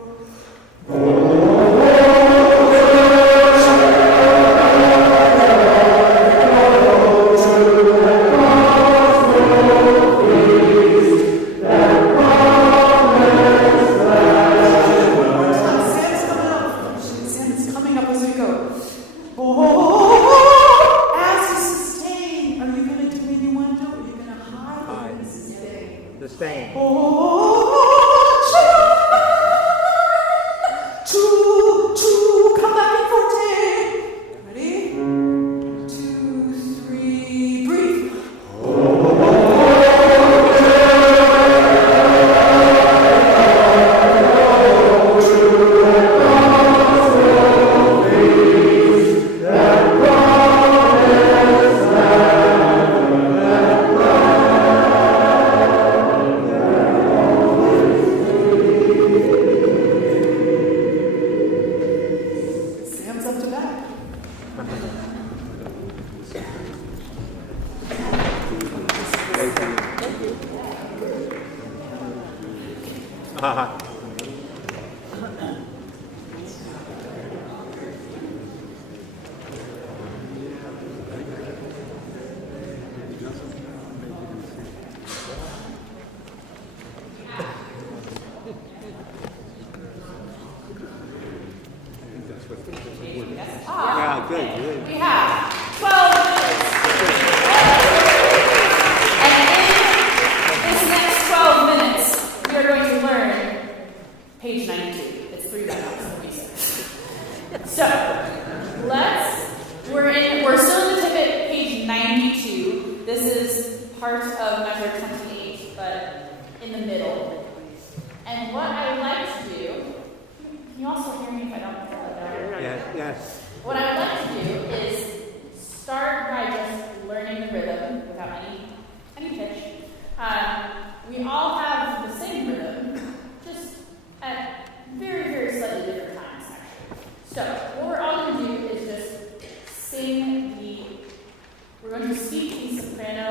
We have 12 minutes. And in this next 12 minutes, we are going to learn page 92. It's 3 dialogues in research. So, we're still in the ticket, page 92. This is part of measure 28, but in the middle. And what I would like to do, can you also hear me if I don't feel like that? Yes. What I would like to do is start by just learning the rhythm without any pitch. We all have the same rhythm, just at very, very slightly different times, actually. So what we're all going to do is just we're going to speak the soprano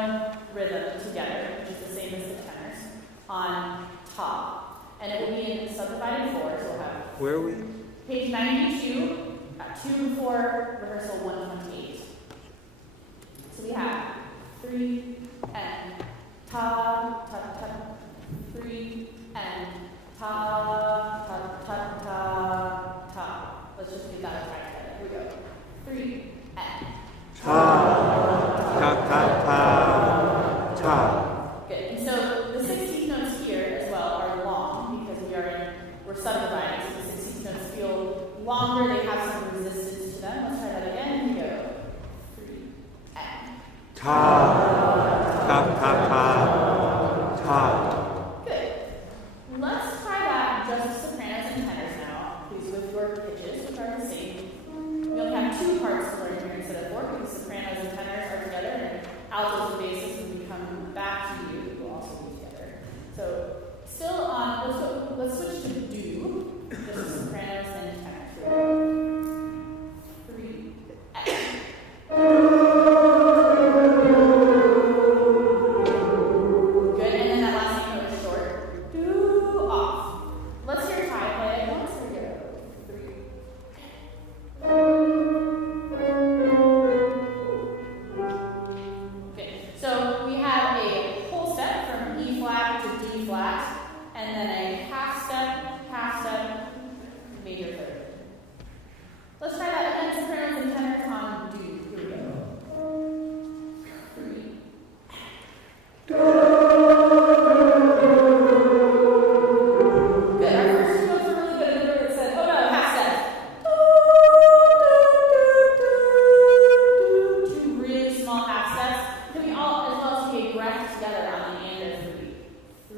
rhythm together, which is the same as the tenors, on top. And it will be in subdivided 4, so we'll have... Where are we? Page 92. 2 for rehearsal 128. So we have 3 and ta ta ta, 3 and ta ta ta ta ta. Let's just do that right together. Here we go. 3 and ta ta ta ta ta. Good. And so the 16th notes here as well are long because we're subdividing, so the 16th notes feel longer. They have some resistance to them. Let's try that again. Here we go. 3 and ta ta ta ta ta. Good. Let's try that just sopranos and tenors now. Please with your pitches, which are the same. We only have 2 parts to learn here instead of 4 because sopranos and tenors are together, and altos and basses, when we come back to you, will also be together. So still on. Let's switch to do. Just sopranos and tenors. 3 and good, and then that last note is short. Do off. Let's hear Ty play it once. Here we go. 3. Good. So we have a whole step from E flat to D flat, and then a half step, major third. Let's try that again. Sopranos and tenors on do. Here we go. 3. Good. Our first 2 notes are really good. Remember it said, oh no, half step. 2 really small half steps. Then we all, as well as take a breath together on the end of 3.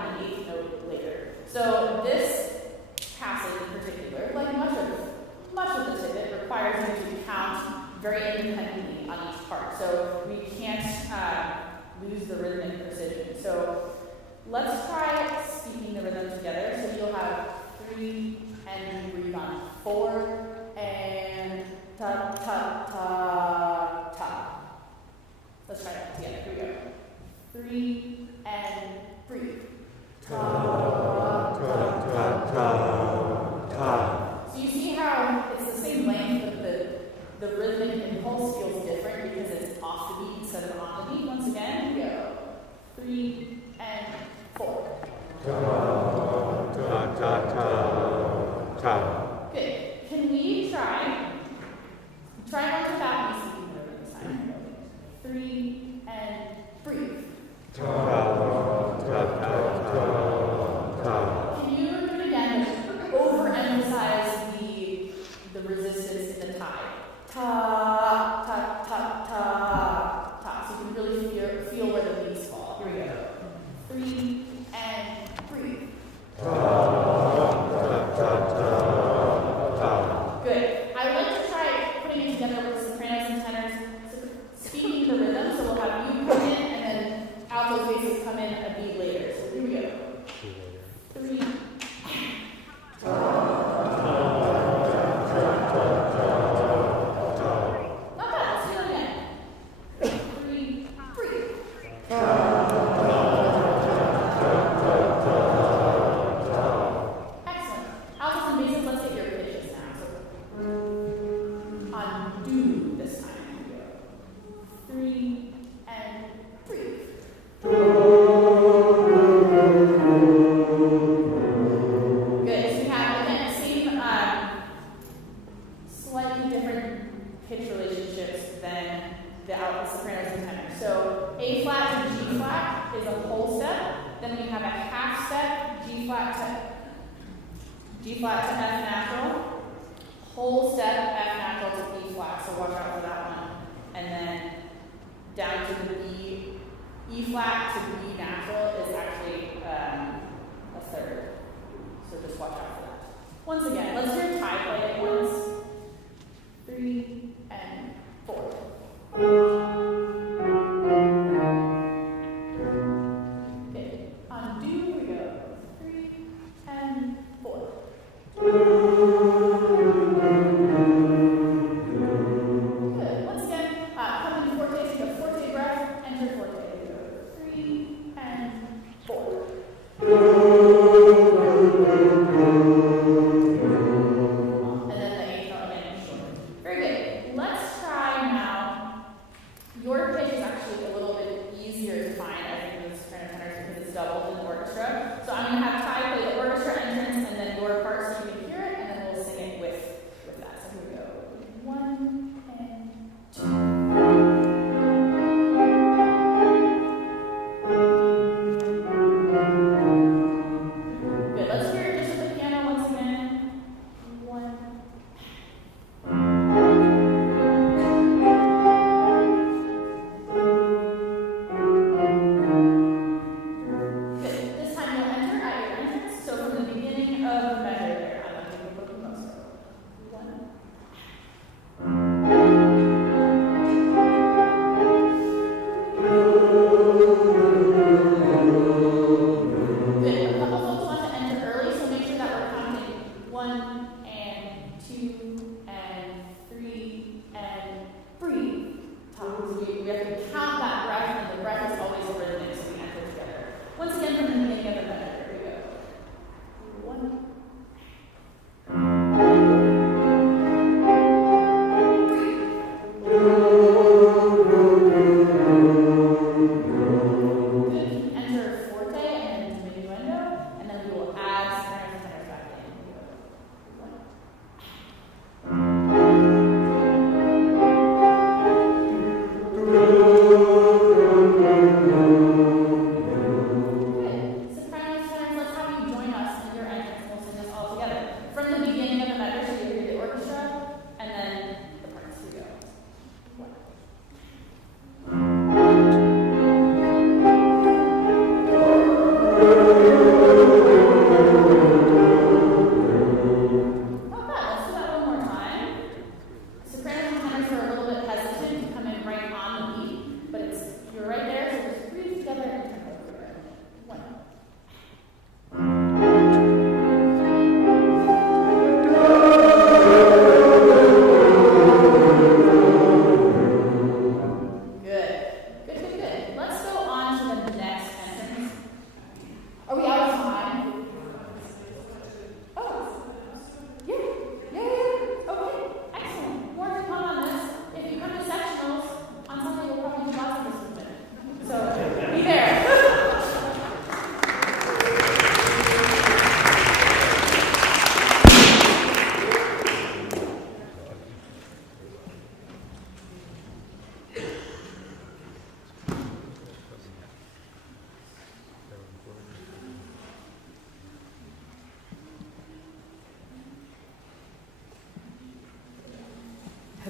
on the 8th note later. So this passage in particular, like much of the tippet, requires you to count very independently on each part. So we can't lose the rhythmic precision. So let's try speaking the rhythm together. So you'll have 3 and breathe on 4 and ta ta ta ta. Let's try that together. Here we go. 3 and breathe. Ta ta ta ta ta. So you see how it's the same length, but the rhythmic impulse feels different because it's off the beat instead of on the beat. Once again, here we go. 3 and 4. Ta ta ta ta ta. Good. Can we try one without me speaking the rhythm this time? 3 and breathe. Ta ta ta ta ta. Can you do it again? Overemphasize the resistance in the tie. Ta ta ta ta ta. So you can really feel where the beats fall. Here we go. 3 and breathe. Ta ta ta ta ta. Good. I would like to try putting it together with sopranos and tenors, speaking the rhythm. So we'll have you come in and then alto basses come in a beat later. So here we go. 3. Not bad. Let's do it again. 3, breathe. Excellent. Altos and basses, let's get your pitches now. So on do this time. Here we go. 3 and breathe. Good. So we have, again, same slightly different pitch relationships than the alto sopranos and tenors. So A flat to G flat is a whole step. Then we have a half step, G flat to F natural. Whole step, F natural to E flat. So watch out for that one. And then down to the B. E flat to B natural is actually a third. So just watch out for that. Once again, let's do a tie play at once. 3 and 4. Okay. On do we go. 3 and 4. Good. Once again, come into forte, take a forte breath, enter forte. 3 and 4.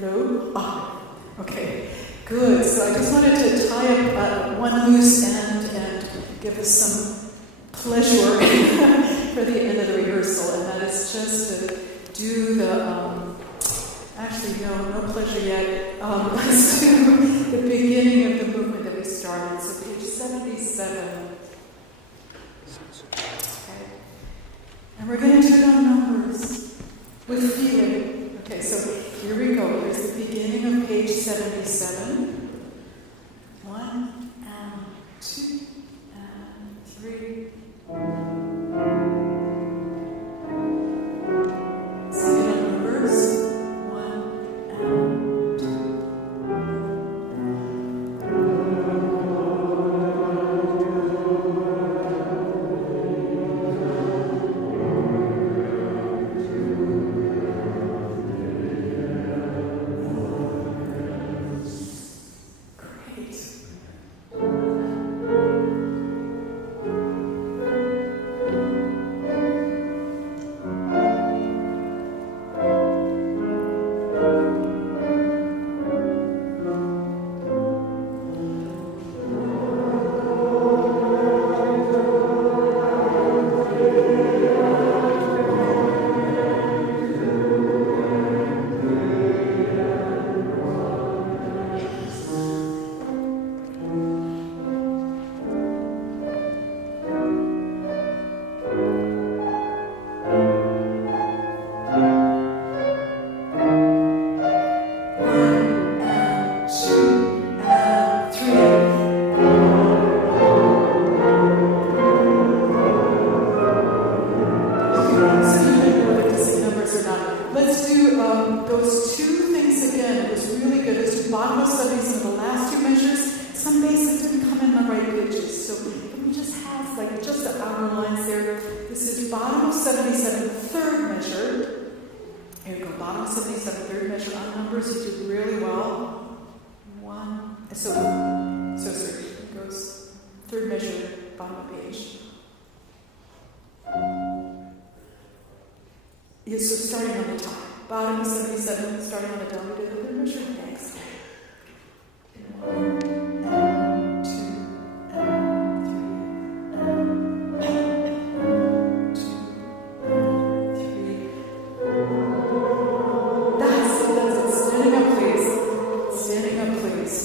Hello? Ah, okay. Good. So I just wanted to tie up one loose end and give us some pleasure for the end of the rehearsal, and that is just to do the, actually no pleasure yet. Let's do the beginning of the movement that we started, so page 77. Okay. And we're going to do it on numbers with feeling. Okay, so here we go. Here's the beginning of page 77. 1 and 2 and 3. Sing it on numbers. 1 and 2. So starting on the top, bottom of 77, starting on the down, we did the third measure. Thanks. 1 and 2 and 3 and 2 and 3. That's it. Standing up, please. Standing up, please.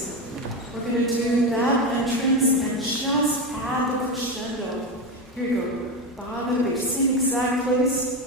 We're going to do that entrance and just add the crescendo. Here you go. Bottom of the page. Same exact place.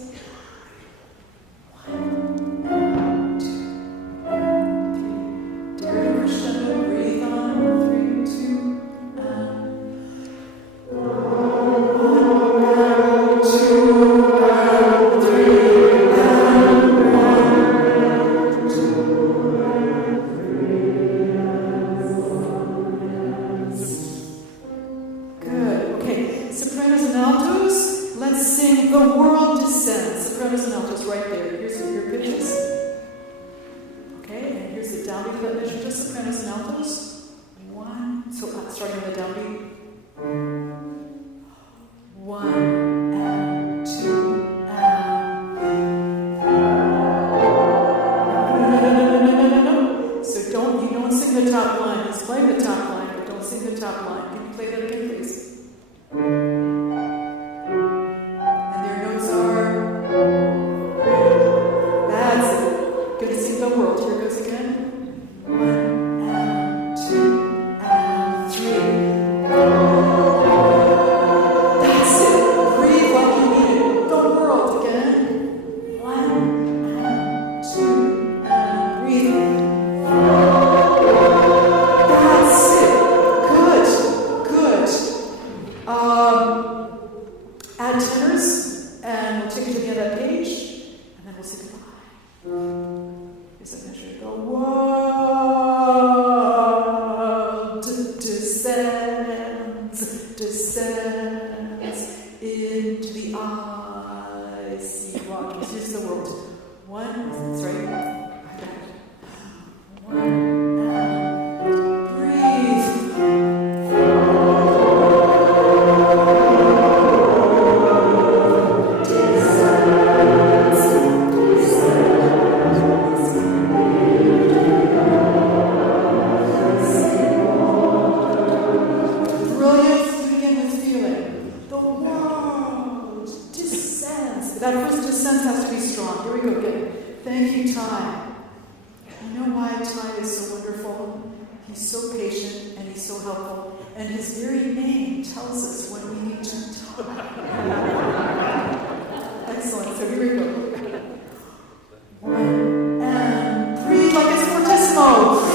That first descent has to be strong. Here we go again. Thank you, Ty. You know why Ty is so wonderful? He's so patient and he's so helpful. And his very name tells us when we need to tie. Excellent. So here we go. And breathe like it's fortissimo.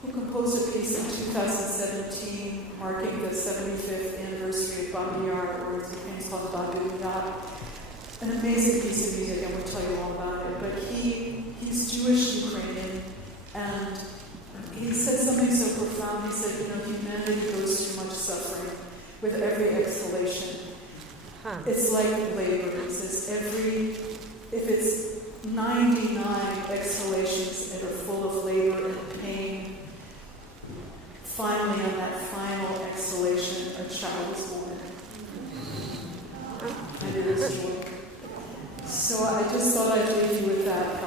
Who composed a piece in 2017 marking the 75th anniversary of Babi-Yar, or as Ukrainians call it Babi-Yar. An amazing piece of music, and we'll tell you all about it. But he's Jewish Ukrainian, and he said something so profound. He said, humanity goes through much suffering with every exhalation. It's like labor. He says if it's 99 exhalations that are full of labor and pain, finally on that final exhalation, a child is born. And it is joy. So I just thought I'd leave you with that.